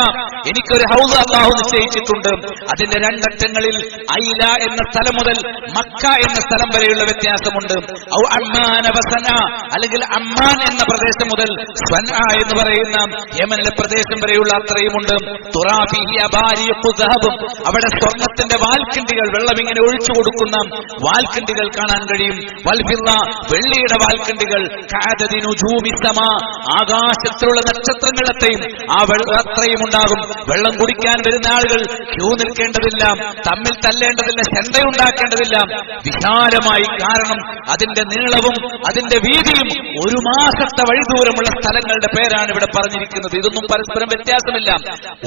എനിക്കൊരു ഹൗദ് അല്ലാഹു നിശ്ചയിച്ചിട്ടുണ്ട്. അതിന്റെ രണ്ടറ്റങ്ങളിൽ ഐല എന്ന സ്ഥലം മുതൽ മക്ക എന്ന സ്ഥലം വരെയുള്ള വ്യത്യാസമുണ്ട്. ഔ അമ്മാന വസന, അല്ലെങ്കിൽ അമ്മാൻ എന്ന പ്രദേശം മുതൽ സ്വൻആ എന്ന് പറയുന്ന യമനിലെ പ്രദേശം വരെയുള്ള അത്രയുമുണ്ട്. തുറാഫിഹി അബാരിഖു ദഹബ്, അവിടെ സ്വർണത്തിന്റെ വാൽക്കിണ്ടികൾ, വെള്ളം ഇങ്ങനെ ഒഴിച്ചു കൊടുക്കുന്ന വാൽക്കിണ്ടികൾ കാണാൻ കഴിയും. വൽഫിദ്ദ, വെള്ളിയുടെ വാൽക്കിണ്ടികൾ. കഅദദി നുജൂമിസ് സമാ, ആകാശത്തിലുള്ള നക്ഷത്രങ്ങളെയും ആ അത്രയും ഉണ്ടാകും. വെള്ളം കുടിക്കാൻ വരുന്ന ആളുകൾ ക്യൂ നിൽക്കേണ്ടതില്ല, തമ്മിൽ തല്ലേണ്ടതില്ല, ശണ്ടയുണ്ടാക്കേണ്ടതില്ല. വിശാലമായി, കാരണം അതിന്റെ നീളവും അതിന്റെ വീതിയും ഒരു മാസത്തെ വഴിദൂരമുള്ള സ്ഥലങ്ങളുടെ പേരാണ് ഇവിടെ പറഞ്ഞിരിക്കുന്നത്. ഇതൊന്നും പരസ്പരം വ്യത്യാസമില്ല.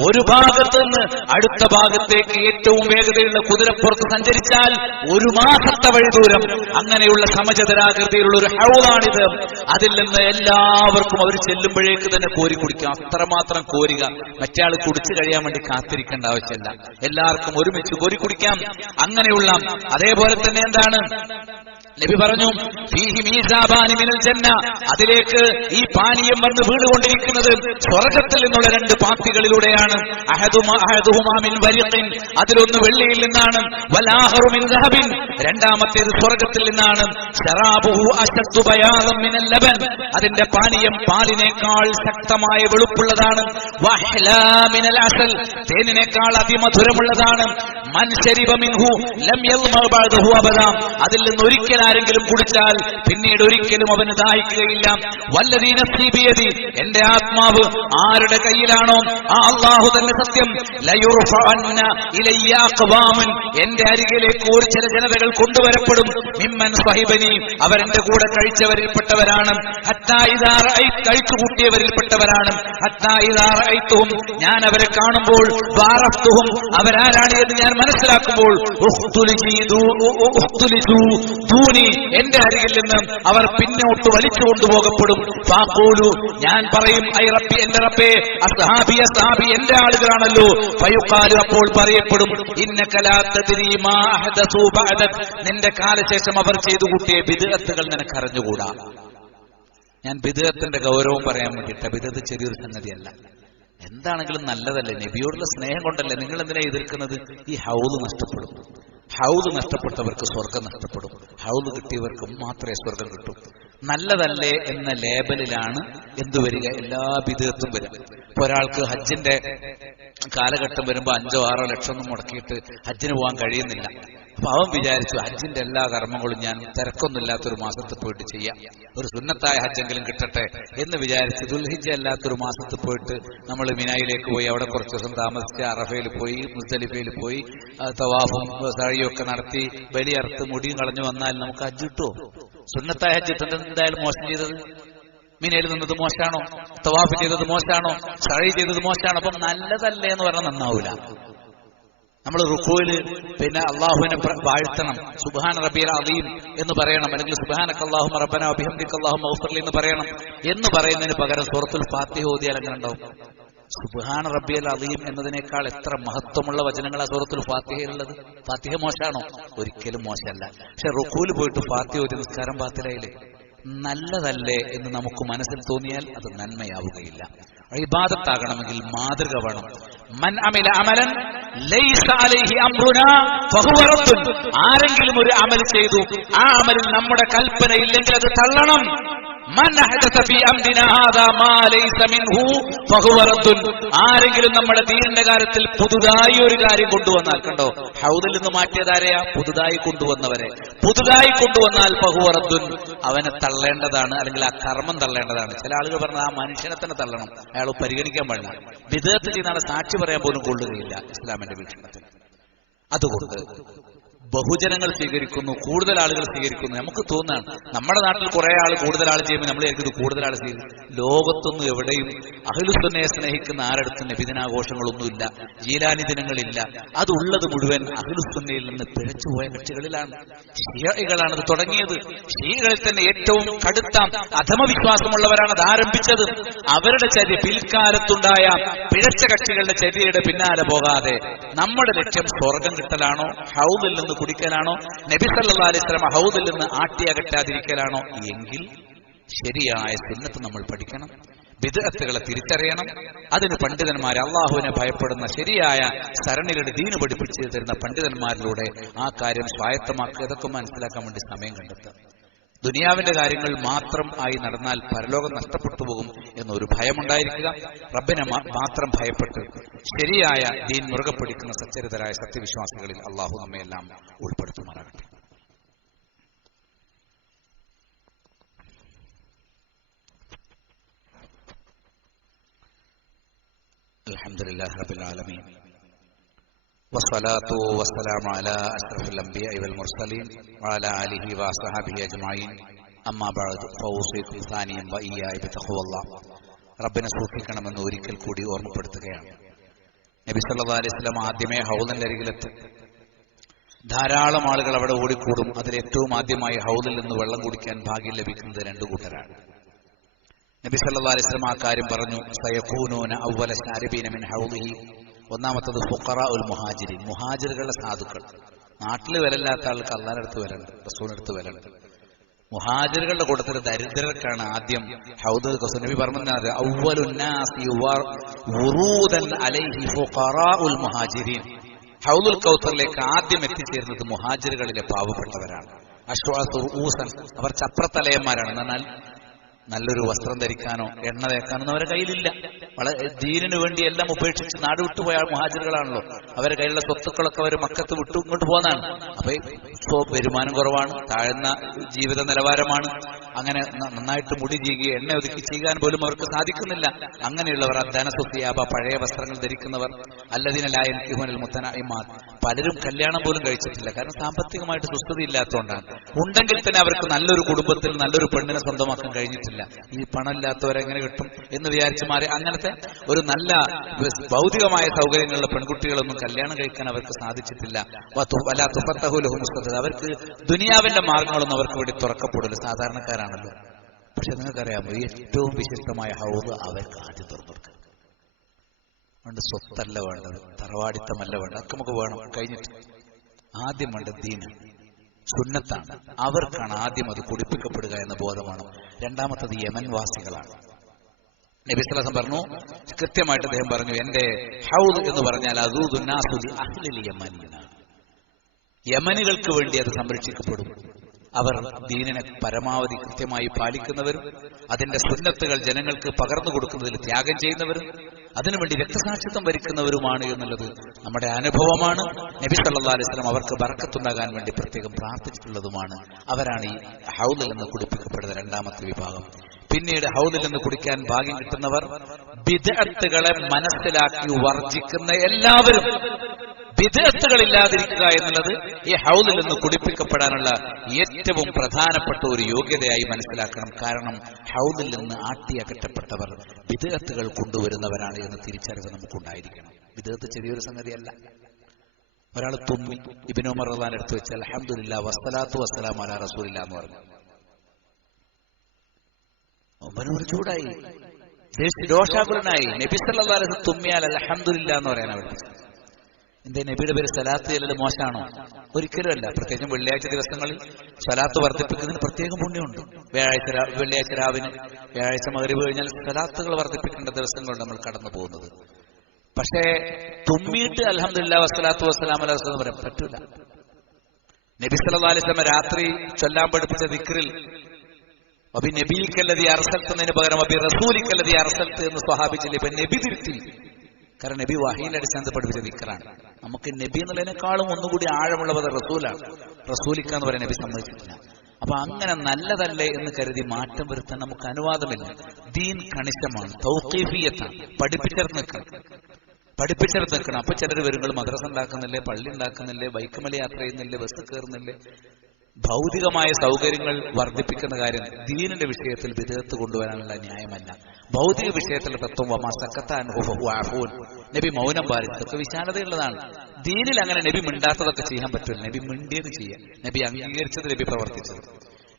ഒരു ഭാഗത്ത് നിന്ന് അടുത്ത ഭാഗത്തേക്ക് ഏറ്റവും വേഗതയുള്ള കുതിരപ്പുറത്ത് സഞ്ചരിച്ചാൽ ഒരു മാസത്തെ വഴിദൂരം. അങ്ങനെയുള്ള സമചതുരാകൃതിയിലുള്ള ഒരു ഹൗദാണിത്. അതിൽ നിന്ന് എല്ലാവർക്കും അവർ ചെല്ലുമ്പോഴേക്ക് തന്നെ കോരി കുടിക്കാം. അത്രമാത്രം കോരുക, മറ്റേ ആൾ കുടിച്ചു കഴിയാൻ വേണ്ടി കാത്തിരിക്കേണ്ട ആവശ്യമില്ല. എല്ലാവർക്കും ഒരുമിച്ച് കോരി കുടിക്കാം. അങ്ങനെയുള്ള, അതേപോലെ തന്നെ എന്താണ്, നബി പറഞ്ഞു, ഫീഹി മീസാബാനി മിനൽ ജന്ന, അതിലേക്ക് ഈ പാനീയം വന്ന് വീണുകൊണ്ടിരിക്കുന്നത് സ്വർഗ്ഗത്തിൽ നിന്നുള്ള രണ്ട് പാത്തികളിലൂടെയാണ്. അഹദുഹുമാ മിൻ വരിഖിൻ, അതിലൊന്ന് വെള്ളിയിൽ നിന്നാണ്, വലാഹറു മിൻ ദഹബിൻ, രണ്ടാമത്തേത് സ്വർഗ്ഗത്തിൽ നിന്നാണ്. ശറാബുഹു അശദ്ദു ബയാദൻ മിനൽ ലബൻ, അതിന്റെ പാനീയം പാലിനേക്കാൾ ശക്തമായ വെളുപ്പുള്ളതാണ്. വഹ്ലാ മിനൽ അസൽ, തേനിനേക്കാൾ അതിമധുരമുള്ളതാണ്. മൻ ശരിബ മിൻഹു ലം യൽമ ബഅദഹു അബദാ, അതിൽ നിന്ന് ഒരിക്കൽ ആരെങ്കിലും കുടിച്ചാൽ പിന്നീട് ഒരിക്കലും അവന് ദാഹിക്കുകയില്ല. വല്ലദീ നഫ്സി ബിയദി, എന്റെ ആത്മാവ് ആരുടെ കയ്യിലാണോ ആ അല്ലാഹു തന്നെ സത്യം. ലയുർഫഅന്ന ഇലയ്യ അഖ്വാമുൻ, എന്റെ അരികിലേക്ക് ഒരു ചില ജനതകൾ കൊണ്ടുവരപ്പെടും. മിമ്മൻ സഹിബനി, അവരെന്റെ കൂടെ കഴിച്ചവരിൽപ്പെട്ടവരാണ്. ഹത്താ ഇദാ റഅയ്തു, കഴിച്ചു കൂട്ടിയവരിൽപ്പെട്ടവരാണ്. ഹത്താ ഇദാ റഅയ്തുഹും, ഞാൻ അവരെ കാണുമ്പോൾ, വാറഫ്തുഹും, അവരാരാണ് എന്ന് ഞാൻ മനസ്സിലാക്കുമ്പോൾ, ദൂനി, എന്റെ അരികിൽ നിന്ന് അവർ പിന്നോട്ട് വലിച്ചു കൊണ്ടുപോകപ്പെടും. ഫാഖൂലു, ഞാൻ പറയും, ഐ റബ്ബി, എന്റെ റബ്ബേ, അസ്ഹാബി, അസ്ഹാബി, എന്റെ ആളുകളാണല്ലോ. ഫയുഖാലു, അപ്പോൾ പറയപ്പെടും, ഇന്നക ലാ തദ്രി മാ അഹദസു ബഅദക്, നിന്റെ കാലശേഷം അവർ ചെയ്തു കൂട്ടിയ ബിദ്അത്തുകൾ നിനക്ക് അറിഞ്ഞുകൂടാ. ഞാൻ ബിദ്അത്തിന്റെ ഗൗരവം പറയാൻ വേണ്ടിയിട്ട്, ബിദ്അത്ത് ചെറിയൊരു സംഗതിയല്ല. എന്താണെങ്കിലും നല്ലതല്ലേ, നബിയോടുള്ള സ്നേഹം കൊണ്ടല്ലേ. നിങ്ങൾ എന്തിനാ എതിർക്കുന്നത്? ഈ ഹൗദ് നഷ്ടപ്പെടും. ഹൗദ് നഷ്ടപ്പെട്ടവർക്ക് സ്വർഗം നഷ്ടപ്പെടും. ഹൗദ് കിട്ടിയവർക്ക് മാത്രമേ സ്വർഗം കിട്ടൂ. നല്ലതല്ലേ എന്ന ലേബലിലാണ് എന്തു വരിക, എല്ലാ ബിദ്അത്തും വരും. ഇപ്പൊ ഒരാൾക്ക് ഹജ്ജിന്റെ കാലഘട്ടം വരുമ്പോ 5-6 ലക്ഷം ഒന്നും മുടക്കിയിട്ട് ഹജ്ജിന് പോകാൻ കഴിയുന്നില്ല. അപ്പൊ അവൻ വിചാരിച്ചു, ഹജ്ജിന്റെ എല്ലാ കർമ്മങ്ങളും ഞാൻ തിരക്കൊന്നുമില്ലാത്തൊരു മാസത്തിൽ പോയിട്ട് ചെയ്യാം, ഒരു സുന്നത്തായ ഹജ്ജെങ്കിലും കിട്ടട്ടെ എന്ന് വിചാരിച്ച് ദുൽഹിജ്ജ അല്ലാത്തൊരു മാസത്തിൽ പോയിട്ട് നമ്മൾ മിനായിലേക്ക് പോയി, അവിടെ കുറച്ച് ദിവസം താമസിച്ച് അറഫയിൽ പോയി, മുസ്ദലിഫയിൽ പോയി, തവാഫും സഅയും ഒക്കെ നടത്തി ബലിയറുത്ത് മുടിയും കളഞ്ഞു വന്നാൽ നമുക്ക് ഹജ്ജ് കിട്ടുമോ? സുന്നത്തായ ഹജ്ജ് എന്തായാലും മോശം ചെയ്തത്. മിനയിൽ നിന്നത് മോശമാണോ? തവാഫ് ചെയ്തത് മോശമാണോ? സഅയ് ചെയ്തത് മോശമാണോ? അപ്പം നല്ലതല്ലേ എന്ന് പറഞ്ഞാൽ നന്നാവൂല. നമ്മൾ റുക്കൂയിൽ പിന്നെ അള്ളാഹുവിനെ വാഴ്ത്തണം, സുബ്ഹാന റബ്ബിയൽ അദീം എന്ന് പറയണം, അല്ലെങ്കിൽ സുബ്ഹാനക അല്ലാഹുമ്മ റബ്ബനാ വബിഹംദിക അല്ലാഹുമ്മ ഗ്ഫിർലി എന്ന് പറയണം. എന്ന് പറയുന്നതിന് പകരം സൂറത്തുൽ ഫാത്തിഹ ഓതിയാൽ എങ്ങനെ ഉണ്ടാവും? സുബ്ഹാന റബ്ബിയൽ അദീം എന്നതിനേക്കാൾ എത്ര മഹത്വമുള്ള വചനങ്ങളാണ് സൂറത്തുൽ ഫാത്തിഹയിലുള്ളത്. ഫാത്തിഹ മോശമാണോ? ഒരിക്കലും മോശമല്ല. പക്ഷെ റുക്കൂയിൽ പോയിട്ട് ഫാത്തിഹ ഓതി നിസ്കാരം ബാത്തിലായില്ലേ? നല്ലതല്ലേ എന്ന് നമുക്ക് മനസ്സിൽ തോന്നിയാൽ അത് നന്മയാവുകയില്ല. ഇബാദത്താകണമെങ്കിൽ മാതൃക വേണം. മൻ അമില അമലൻ ലൈസ അലൈഹി അംറുനാ ഫഹുവ റദ്ദുൻ, ആരെങ്കിലും ഒരു അമൽ ചെയ്തു, ആ അമലിൽ നമ്മുടെ കൽപ്പന ഇല്ലെങ്കിൽ അത് തള്ളണം. മൻ അഹദസ ഫീ അംരിനാ ഹാദാ മാ ലൈസ മിൻഹു ഫഹുവ റദ്ദുൻ, ആരെങ്കിലും നമ്മുടെ ദീനിന്റെ കാര്യത്തിൽ പുതുതായി ഒരു കാര്യം കൊണ്ടുവന്നാൽ, കണ്ടോ, ഹൗദിൽ നിന്ന് മാറ്റിയതാരെയാ? പുതുതായി കൊണ്ടുവന്നവരെ. പുതുതായി കൊണ്ടുവന്നാൽ ഫഹുവ റദ്ദുൻ, അവനെ തള്ളേണ്ടതാണ്, അല്ലെങ്കിൽ ആ കർമ്മം തള്ളേണ്ടതാണ്. ചില ആളുകൾ പറഞ്ഞാൽ ആ മനുഷ്യനെ തന്നെ തള്ളണം, അയാൾ പരിഗണിക്കാൻ പാടില്ല. ബിദ്അത്ത് ചെയ്യുന്ന സാക്ഷി പറയാൻ പോലും കൊള്ളുകയില്ല ഇസ്ലാമിന്റെ വീക്ഷണത്തിൽ. അതുകൊണ്ട് ബഹുജനങ്ങൾ സ്വീകരിക്കുന്നു, കൂടുതൽ ആളുകൾ സ്വീകരിക്കുന്നു. നമുക്ക് തോന്നാണ് നമ്മുടെ നാട്ടിൽ കുറെ ആൾ കൂടുതൽ ആൾ ചെയ്യുമ്പോൾ നമ്മൾ ഇത് കൂടുതൽ ആൾ സ്വീകരിക്കും. ലോകത്തൊന്നും എവിടെയും അഹ്ലുസുന്നയെ സ്നേഹിക്കുന്ന ആരടുത്തും നബിദിനാഘോഷങ്ങളൊന്നുമില്ല, ജീലാനി ദിനങ്ങളില്ല. അതുള്ളത് മുഴുവൻ അഹ്ലുസുന്നയിൽ നിന്ന് പിഴച്ചുപോയ കക്ഷികളിലാണ്. ഷിയകളാണ് അത് തുടങ്ങിയത്. ഷിയകളിൽ തന്നെ ഏറ്റവും കടുത്ത അധമവിശ്വാസമുള്ളവരാണ് അത് ആരംഭിച്ചത്. അവരുടെ ചര്യ, പിൽക്കാലത്തുണ്ടായ പിഴച്ച കക്ഷികളുടെ ചര്യയുടെ പിന്നാലെ പോകാതെ നമ്മുടെ ലക്ഷ്യം സ്വർഗം കിട്ടലാണോ, ഹൗദിൽ നിന്ന് കുടിക്കലാണോ, നബി സല്ലല്ലാഹു അലൈഹി വസല്ലം ഹൗദിൽ നിന്ന് ആട്ടിയകറ്റാതിരിക്കലാണോ? എങ്കിൽ ശരിയായ സുന്നത്ത് നമ്മൾ പഠിക്കണം, ബിദ്അത്തുകളെ തിരിച്ചറിയണം. അതിന് പണ്ഡിതന്മാരെ, അള്ളാഹുവിനെ ഭയപ്പെടുന്ന ശരിയായ സരണികളുടെ ദീന് പഠിപ്പിച്ചു തരുന്ന പണ്ഡിതന്മാരിലൂടെ ആ കാര്യം സ്വായത്തമാക്കുക. ഇതൊക്കെ മനസ്സിലാക്കാൻ വേണ്ടി സമയം കണ്ടെത്തുക. ദുനിയാവിന്റെ കാര്യങ്ങൾ മാത്രം ആയി നടന്നാൽ പരലോകം നഷ്ടപ്പെട്ടു പോകും എന്നൊരു ഭയമുണ്ടായിരിക്കുക. റബ്ബിനെ മാത്രം ഭയപ്പെട്ട് ശരിയായ ദീൻ മുറുകെ പിടിക്കുന്ന സച്ചരിതരായ സത്യവിശ്വാസികളിൽ അള്ളാഹു നമ്മയെല്ലാം ഉൾപ്പെടുത്തുമാറാകട്ടെ. അൽഹംദുലില്ലാഹി റബ്ബിൽ ആലമീൻ വസ്സലാത്തു വസ്സലാമു അലാ അഷ്റഫിൽ അംബിയാഇ വൽ മുർസലീൻ വഅലാ ആലിഹി വഅസ്ഹാബിഹി അജ്മഈൻ. അമ്മാ ബഅദ് ഫൗസിഖു സാനിയൻ വഇയ്യായ ബിതഖ്വല്ലാഹ്. റബ്ബിനെ സൂക്ഷിക്കണമെന്ന് ഒരിക്കൽ കൂടി ഓർമ്മപ്പെടുത്തുകയാണ്. നബി സല്ലല്ലാഹു അലൈഹി വസല്ലം ആദ്യമേ ഹൗദിന്റെ അരികിലെത്തും. ധാരാളം ആളുകൾ അവിടെ ഓടിക്കൂടും. അതിലേറ്റവും ആദ്യമായി ഹൗദിൽ നിന്ന് വെള്ളം കുടിക്കാൻ ഭാഗ്യം ലഭിക്കുന്നത് രണ്ടു കൂട്ടരാണ്. നബി സല്ലല്ലാഹു അലൈഹി വസല്ലം ആ കാര്യം പറഞ്ഞു. സയഖൂനൂന അവ്വല ശാരിബീന മിൻ ഹൗദിഹി. ഒന്നാമത്തത് ഫുഖറാഉൽ മുഹാജിരീൻ, മുഹാജിറുകളുടെ സാധുക്കൾ. നാട്ടിൽ വിലയില്ലാത്ത ആൾക്ക് അള്ളാഹിന്റെ അടുത്ത് വിലയുണ്ട്, റസൂലിന്റെ അടുത്ത് വിലയുണ്ട്. മുഹാജിറുകളുടെ കൂട്ടത്തിൽ ദരിദ്രർക്കാണ് ആദ്യം ഹൗദുൽ കൗസർ. നബി പറഞ്ഞത് അവ്വലുന്നാസി വുറൂദൻ അലൈഹി ഫുഖറാഉൽ മുഹാജിരീൻ. ഹൗദുൽ കൗസറിലേക്ക് ആദ്യം എത്തിച്ചേരുന്നത് മുഹാജിറുകളിലെ പാവപ്പെട്ടവരാണ്. അശ്വാസു ഊസൻ, അവർ ചപ്രത്തലയന്മാരാണ്. എന്നാൽ നല്ലൊരു വസ്ത്രം ധരിക്കാനോ എണ്ണ തേക്കാനൊന്നും അവരുടെ കയ്യിലില്ല. വളരെ ദീനിനു വേണ്ടി എല്ലാം ഉപേക്ഷിച്ച് നാട് വിട്ടുപോയ മുഹാജിറുകളാണല്ലോ. അവരുടെ കയ്യിലുള്ള സ്വത്തുക്കളൊക്കെ അവർ മക്കത്ത് വിട്ടു ഇങ്ങോട്ട് പോകുന്നതാണ്. അപ്പൊ വരുമാനം കുറവാണ്, താഴ്ന്ന ജീവിത നിലവാരമാണ്. അങ്ങനെ നന്നായിട്ട് മുടി ചെയ്യുക, എണ്ണ ഒതുക്കി ചെയ്യാൻ പോലും അവർക്ക് സാധിക്കുന്നില്ല. അങ്ങനെയുള്ളവർ അദ്ദാനസുഫിയാബ, പഴയ വസ്ത്രങ്ങൾ ധരിക്കുന്നവർ, അല്ലദീനലായ മുത്തനഇമാത്, പലരും കല്യാണം പോലും കഴിച്ചിട്ടില്ല. കാരണം സാമ്പത്തികമായിട്ട് സുസ്ഥിതി ഇല്ലാത്തതുകൊണ്ടാണ്. ഉണ്ടെങ്കിൽ തന്നെ അവർക്ക് നല്ലൊരു കുടുംബത്തിൽ നല്ലൊരു പെണ്ണിനെ സ്വന്തമാക്കാൻ കഴിഞ്ഞിട്ടില്ല. ഈ പണമില്ലാത്തവരെങ്ങനെ കിട്ടും എന്ന് വിചാരിച്ചു മാറി അങ്ങനത്തെ ഒരു നല്ല ഭൗതികമായ സൗകര്യങ്ങളുള്ള പെൺകുട്ടികളൊന്നും കല്യാണം കഴിക്കാൻ അവർക്ക് സാധിച്ചിട്ടില്ല. അവർക്ക് ദുനിയാവിന്റെ മാർഗങ്ങളൊന്നും അവർക്ക് വേണ്ടി തുറക്കപ്പെടില്ല. സാധാരണക്കാരാണല്ലോ. പക്ഷെ നിങ്ങൾക്കറിയാമോ, ഏറ്റവും വിശിഷ്ടമായ ഹൗദ് അവർക്ക് ആദ്യം തുറന്നു കൊടുക്കുക. അതുകൊണ്ട് സ്വത്തല്ല വേണ്ടത്, തറവാടിത്തമല്ല വേണ്ടത്, അതൊക്കെ നമുക്ക് വേണം. കഴിഞ്ഞിട്ട് ആദ്യം വേണ്ടത് ദീനാണ്, സുന്നത്താണ്. അവർക്കാണ് ആദ്യം അത് കുടിപ്പിക്കപ്പെടുക എന്ന ബോധമാണ്. രണ്ടാമത്തത് യമൻ വാസികളാണ്. നബി സ്വല്ലല്ലാഹു അലൈഹി വസല്ലം പറഞ്ഞു, കൃത്യമായിട്ട് അദ്ദേഹം പറഞ്ഞു, എന്റെ ഹൗദ് എന്ന് പറഞ്ഞാൽ അദൂദുന്നാസുലി അഹ്ലിൽ യമൻ, യമനികൾക്ക് വേണ്ടി അത് സംരക്ഷിക്കപ്പെടും. അവർ ദീനിനെ പരമാവധി കൃത്യമായി പാലിക്കുന്നവരും അതിന്റെ സുന്നത്തുകൾ ജനങ്ങൾക്ക് പകർന്നു കൊടുക്കുന്നതിൽ ത്യാഗം ചെയ്യുന്നവരും അതിനുവേണ്ടി രക്തസാക്ഷിത്വം വരിക്കുന്നവരുമാണ് എന്നുള്ളത് നമ്മുടെ അനുഭവമാണ്. നബി സല്ലല്ലാഹു അലൈഹി വസല്ലം അവർക്ക് ബർക്കത്തുണ്ടാകാൻ വേണ്ടി പ്രത്യേകം പ്രാർത്ഥിച്ചിട്ടുള്ളതുമാണ്. അവരാണ് ഈ ഹൗദിൽ നിന്ന് കുടിപ്പിക്കപ്പെടുന്ന രണ്ടാമത്തെ വിഭാഗം. പിന്നീട് ഹൗദിൽ നിന്ന് കുടിക്കാൻ ഭാഗ്യം കിട്ടുന്നവർ ബിദ്അത്തുകളെ മനസ്സിലാക്കി വർജിക്കുന്ന എല്ലാവരും. ബിദ്അത്തുകളില്ലാതിരിക്കുക എന്നുള്ളത് ഈ ഹൗദിൽ നിന്ന് കുടിപ്പിക്കപ്പെടാനുള്ള ഏറ്റവും പ്രധാനപ്പെട്ട ഒരു യോഗ്യതയായി മനസ്സിലാക്കണം. കാരണം ഹൗദിൽ നിന്ന് ആട്ടിയകറ്റപ്പെട്ടവർ ബിദ്അത്തുകൾ കൊണ്ടുവരുന്നവരാണ് എന്ന തിരിച്ചറിവ് നമുക്കുണ്ടായിരിക്കണം. ബിദ്അത്ത് ചെറിയൊരു സംഗതിയല്ല. ഒരാൾ തുമ്മി, ഇബ്നു ഉമർ റളിയല്ലാഹു അൻഹു എടുത്തു വെച്ച് അൽഹംദുലില്ലാഹ് വസ്സലാത്തു വസ്സലാമു അലാ റസൂലില്ലാഹ് എന്ന് പറഞ്ഞു. ഉമർ ചൂടായി, രോഷാകുലനായി. നബി സല്ലല്ലാഹു അലൈഹി വസല്ലം തുമ്മിയാൽ അൽഹംദുലില്ലാഹ് എന്ന് പറയാനാണ് പഠിപ്പിച്ചത്. എന്തേ നബിയുടെ പേര് സലാത്ത് ചെല്ലൽ മോശമാണോ? ഒരിക്കലും അല്ല. പ്രത്യേകിച്ചും വെള്ളിയാഴ്ച ദിവസങ്ങളിൽ സലാത്ത് വർദ്ധിപ്പിക്കുന്നതിന് പ്രത്യേകം പുണ്യമുണ്ട്. വെള്ളിയാഴ്ച രാവിലെ, വ്യാഴാഴ്ച മഗ്‌രിബ് കഴിഞ്ഞാൽ സലാത്തുകൾ വർദ്ധിപ്പിക്കേണ്ട ദിവസങ്ങളുണ്ട് നമ്മൾ കടന്നു പോകുന്നത്. പക്ഷേ തുമ്മിയിട്ട് അൽഹംദുലില്ലാഹ് വസ്സലാത്തു വസ്സലാമു അലാ റസൂലില്ലാഹ് പറയാൻ പറ്റൂല. നബി സല്ലല്ലാഹു അലൈഹി വസല്ലം രാത്രി ചൊല്ലാൻ പഠിപ്പിച്ച ദിക്റിൽ അബി നബിക്കല്ലദീ അർസൽതന്നതിന് പകരം അബി റസൂലിക്കല്ലദീ അർസൽത എന്ന് സ്വഹാബി ചൊല്ലി. ഇപ്പൊ നബി തിരുത്തി. കാരണം നബി വഹീന്റെ അടിസ്ഥാനത്തിൽ പഠിപ്പിച്ച ദിക്റാണ്. നമുക്ക് നബി എന്നുള്ളതിനേക്കാളും ഒന്നുകൂടി ആഴമുള്ള പദം റസൂലാണ്. റസൂലിക്ക എന്ന് പറയാൻ നബി സമ്മതിച്ചിട്ടില്ല. അപ്പൊ അങ്ങനെ നല്ലതല്ലേ എന്ന് കരുതി മാറ്റം വരുത്താൻ നമുക്ക് അനുവാദമില്ല. ദീൻ കണിശമാണ്, തൗഖീഫിയത്താണ്. പഠിപ്പിച്ചെടുത്ത് നിൽക്കണം. അപ്പൊ ചിലർ വരുമ്പോൾ മദ്രസ ഉണ്ടാക്കുന്നില്ലേ, പള്ളി ഉണ്ടാക്കുന്നില്ലേ, ബൈക്കുമല യാത്ര ചെയ്യുന്നില്ലേ, ബസ് കയറുന്നില്ലേ. ഭൗതികമായ സൗകര്യങ്ങൾ വർദ്ധിപ്പിക്കുന്ന കാര്യം ദീനിന്റെ വിഷയത്തിൽ ബിദ്അത്ത് കൊണ്ടുവരാനുള്ള ന്യായമല്ല. ഭൗതിക വിഷയത്തിലുള്ള തത്വം നബി മൗനം പാലിച്ചതൊക്കെ വിശാലതയുള്ളതാണ്. ദീനിൽ അങ്ങനെ നബി മിണ്ടാത്തതൊക്കെ ചെയ്യാൻ പറ്റില്ല. നബി മിണ്ടിയത് ചെയ്യാം, നബി അംഗീകരിച്ചത്, നബി പ്രവർത്തിച്ചത്.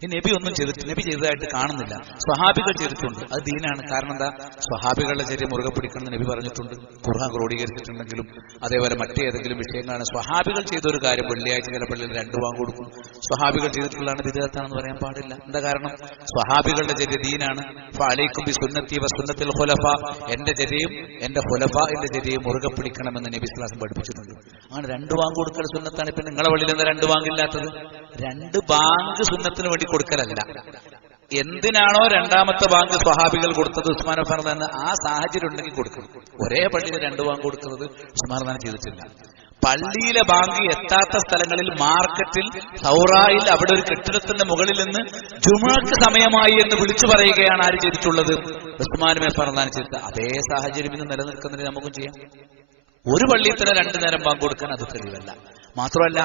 ഈ നബി ഒന്നും ചെയ്തിട്ട് നബി ചെയ്തതായിട്ട് കാണുന്നില്ല. സ്വഹാബികൾ ചെയ്തിട്ടുണ്ട്, അത് ദീനാണ്. കാരണം എന്താ? സ്വഹാബികളുടെ ചര്യ മുറുകെ പിടിക്കണമെന്ന് നബി പറഞ്ഞിട്ടുണ്ട്, ഖുർആൻ ക്രോഡീകരിച്ചിട്ടുണ്ടെങ്കിലും. അതേപോലെ മറ്റേതെങ്കിലും വിഷയങ്ങളാണ് സ്വഹാബികൾ ചെയ്ത ഒരു കാര്യം. വെള്ളിയാഴ്ച ചില പള്ളിയിൽ 2 വാങ്ങ് കൊടുക്കും. സ്വഹാബികൾ ചെയ്തിട്ടുള്ളതാണ് ബിദ്അത്താണെന്ന് പറയാൻ പാടില്ല. എന്താ കാരണം? സ്വഹാബികളുടെ ചര്യ ദീനാണ്. ഫഅലൈക്കും ബിസുന്നത്തി വസുന്നത്തിൽ ഖുലഫ, എന്റെ ചര്യയും എന്റെ ഖുലഫാഇന്റെ ചര്യയും മുറുകെ പിടിക്കണമെന്ന് നബി സ്വല്ലല്ലാഹു അലൈഹി വസല്ലം പഠിപ്പിച്ചിട്ടുണ്ട്. അങ്ങനെ 2 വാങ്ങ് കൊടുക്കൽ സുന്നത്താണ്. ഇപ്പൊ നിങ്ങളെ പള്ളിയിൽ എന്താ 2 വാങ്ങില്ലാത്തത്? 2 ബാങ്ക് സുന്നത്തിന് വേണ്ടി കൊടുക്കലല്ല. എന്തിനാണോ 2ാമത്തെ ബാങ്ക് സ്വഹാബികൾ കൊടുത്തത്, ഉസ്മാൻ അഫ്ഫാൻ തന്നെ ആ സാഹചര്യം ഉണ്ടെങ്കിൽ കൊടുക്കണം. ഒരേ പള്ളിയിൽ 2 ബാങ്ക് കൊടുക്കുന്നത് ഉസ്മാൻ തന്നെ ചെയ്തിട്ടില്ല. പള്ളിയിലെ ബാങ്ക് എത്താത്ത സ്ഥലങ്ങളിൽ, മാർക്കറ്റിൽ, സൗറായിൽ, അവിടെ ഒരു കെട്ടിടത്തിന്റെ മുകളിൽ നിന്ന് ജുമുഅക്ക് സമയമായി എന്ന് വിളിച്ചു പറയുകയാണ് ആര് ചെയ്തിട്ടുള്ളത്? ഉസ്മാൻ അഫ്ഫാൻ തന്നെ ചെയ്തത്. അതേ സാഹചര്യം ഇന്ന് നിലനിൽക്കുന്നതിന് നമുക്കും ചെയ്യാം. ഒരു പള്ളിയിൽ തന്നെ 2 നേരം ബാങ്ക് കൊടുക്കാൻ അത് തെളിവല്ല. മാത്രമല്ല,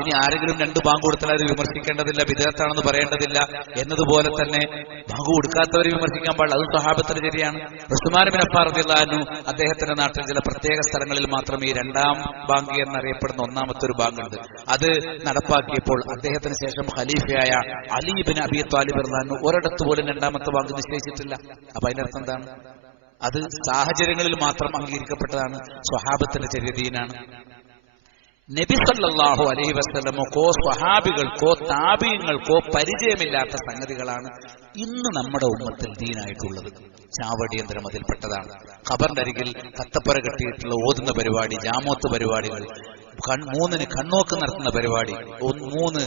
ഇനി ആരെങ്കിലും 2 ബാങ്ക് കൊടുത്താൽ അത് വിമർശിക്കേണ്ടതില്ല, ബിദ്അത്താണെന്ന് പറയേണ്ടതില്ല. എന്നതുപോലെ തന്നെ ബാങ്ക് കൊടുക്കാത്തവരെ വിമർശിക്കാൻ പാടില്ല. അത് സ്വഹാബത്തിന്റെ ശരിയാണ്. ഉസ്മാൻ ബിൻ അഫ്ഫാൻ റളിയല്ലാഹു അൻഹു അദ്ദേഹത്തിന്റെ നാട്ടിൽ ചില പ്രത്യേക സ്ഥലങ്ങളിൽ മാത്രം ഈ 2ാം ബാങ്ക് എന്നറിയപ്പെടുന്ന 1ാമത്തെ ഒരു ബാങ്ക് ഉണ്ട്. അത് നടപ്പാക്കിയപ്പോൾ അദ്ദേഹത്തിന് ശേഷം ഖലീഫയായ അലി ബിൻ അബി ത്വാലിബ് റളിയല്ലാഹു അൻഹു ഒരിടത്ത് പോലും 2ാമത്തെ ബാങ്ക് നിശ്ചയിച്ചിട്ടില്ല. അപ്പൊ അതിനർത്ഥം എന്താണ്? അത് സാഹചര്യങ്ങളിൽ മാത്രം അംഗീകരിക്കപ്പെട്ടതാണ്. സ്വഹാബത്തിന്റെ ചര്യ ദീനാണ്. നബി സല്ലല്ലാഹു അലൈഹി വസല്ലമക്കോ സ്വഹാബികൾക്കോ താബീങ്ങൾക്കോ പരിചയമില്ലാത്ത സംഗതികളാണ് ഇന്ന് നമ്മുടെ ഉമ്മത്തിൽ ദീനായിട്ടുള്ളത്. ചാവടിയന്തരം അതിൽപ്പെട്ടതാണ്. ഖബറിന്റെ അരികിൽ കത്തപ്പറ കെട്ടിയിട്ടുള്ള ഓതുന്ന പരിപാടി, ജാമോത്ത് പരിപാടികൾ, 3 കണ്ണോക്ക് നടത്തുന്ന പരിപാടി, 3,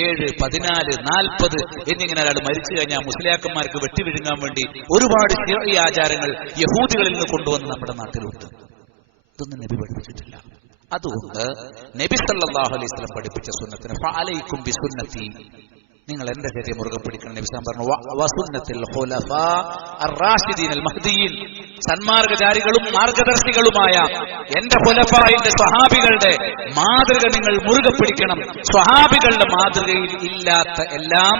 7, 14, 40 എന്നിങ്ങനെ ഒരാൾ മരിച്ചു കഴിഞ്ഞാൽ മുസ്ലിയാക്കന്മാർക്ക് വെട്ടിവിഴുങ്ങാൻ വേണ്ടി ഒരുപാട് ശിർഈ ആചാരങ്ങൾ യഹൂദികളിൽ നിന്ന് കൊണ്ടുവന്ന് നമ്മുടെ നാട്ടിലുണ്ട്. ഇതൊന്നും നബി പഠിപ്പിച്ചിട്ടില്ല. അതുകൊണ്ട് നബി സല്ലല്ലാഹു അലൈഹി വസല്ലം പഠിപ്പിച്ച സുന്നത്തിന് ഫഅലൈക്കും ബിസുന്നതി, നിങ്ങൾ എന്റെ ചര്യ മുറുകെ പിടിക്കണം. നബി സല്ലല്ലാഹു അലൈഹി വസല്ലം പറഞ്ഞു വസുന്നത്തിൽ ഖുലഫാ അർ-റാഷിദീൻ അൽ-മഹ്ദിയീൻ, സന്മാർഗചാരികളും മാർഗദർശികളുമായ എന്റെ ഖുലഫായിന്റെ സ്വഹാബികളുടെ മാതൃക നിങ്ങൾ മുറുകെ പിടിക്കണം. സ്വഹാബികളുടെ മാതൃകയിൽ ഇല്ലാത്ത എല്ലാം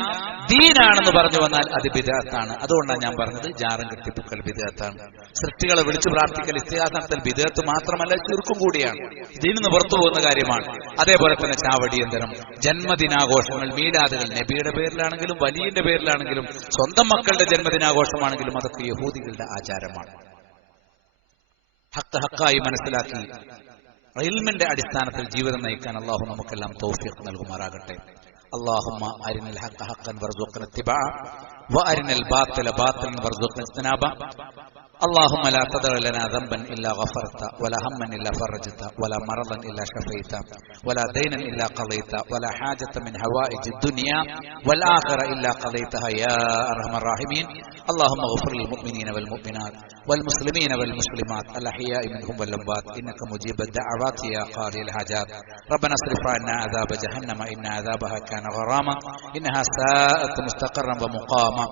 ദീനാണെന്ന് പറഞ്ഞു വന്നാൽ അത് ബിദ്അത്താണ്. അതുകൊണ്ടാണ് ഞാൻ പറഞ്ഞത് ജാറം കെട്ടിപ്പുക്കൽ ബിദ്അത്താണ്. സൃഷ്ടികളെ വിളിച്ചു പ്രാർത്ഥിക്കൽ, ഇസ്തിഗാസ നടത്തൽ ബിദ്അത്ത് മാത്രമല്ല ശിർക്കും കൂടിയാണ്. ദീനിൽ നിന്ന് പുറത്തു പോകുന്ന കാര്യമാണ്. അതേപോലെ തന്നെ ചാവടിയന്തരം, ജന്മദിനാഘോഷങ്ങൾ, മീലാദുകൾ, നബിയുടെ പേരിലാണെങ്കിലും വലിയന്റെ പേരിലാണെങ്കിലും സ്വന്തം മക്കളുടെ ജന്മദിനാഘോഷമാണെങ്കിലും അതൊക്കെ യഹൂദികളുടെ ആചാരമാണ്. ഹക്ക് ഹക്കായി മനസ്സിലാക്കി ഇൽമിന്റെ അടിസ്ഥാനത്തിൽ ജീവിതം നയിക്കാൻ അള്ളാഹു നമുക്കെല്ലാം തൗഫീഖ് നൽകുമാറാകട്ടെ. اللهم أرنا الحق حقا وارزقنا اتباعه وأرنا الباطل باطلا وارزقنا اجتنابه. اللهم لا تدع لنا ذنبا إلا غفرته ولا هما إلا فرجته ولا مرضا إلا شفيته ولا دينا إلا قضيته ولا حاجة من حوائج الدنيا والآخرة إلا قضيتها يا أرحم الراحمين. اللهم اغفر للمؤمنين والمؤمنات والمسلمين والمسلمات الأحياء منهم والأموات إنك مجيب الدعوات يا قاضي الحاجات. ربنا اصرف عنا عذاب جهنم إن عذابها كان غراما إنها ساءت مستقرا ومقاما.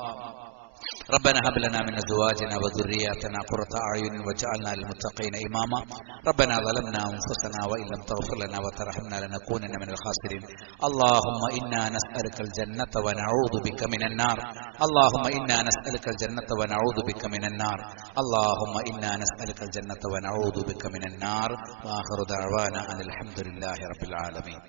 ربنا هب لنا من ازواجنا وذرياتنا قرة اعين واجعلنا للمتقين اماما. ربنا ظلمنا انفسنا وان لم تغفر لنا وترحمنا لنكونن من الخاسرين. اللهم انا نسالك الجنة ونعوذ بك من النار. اللهم انا نسالك الجنة ونعوذ بك من النار. اللهم انا نسالك الجنة ونعوذ بك من النار. واخر دعوانا ان الحمد لله رب العالمين.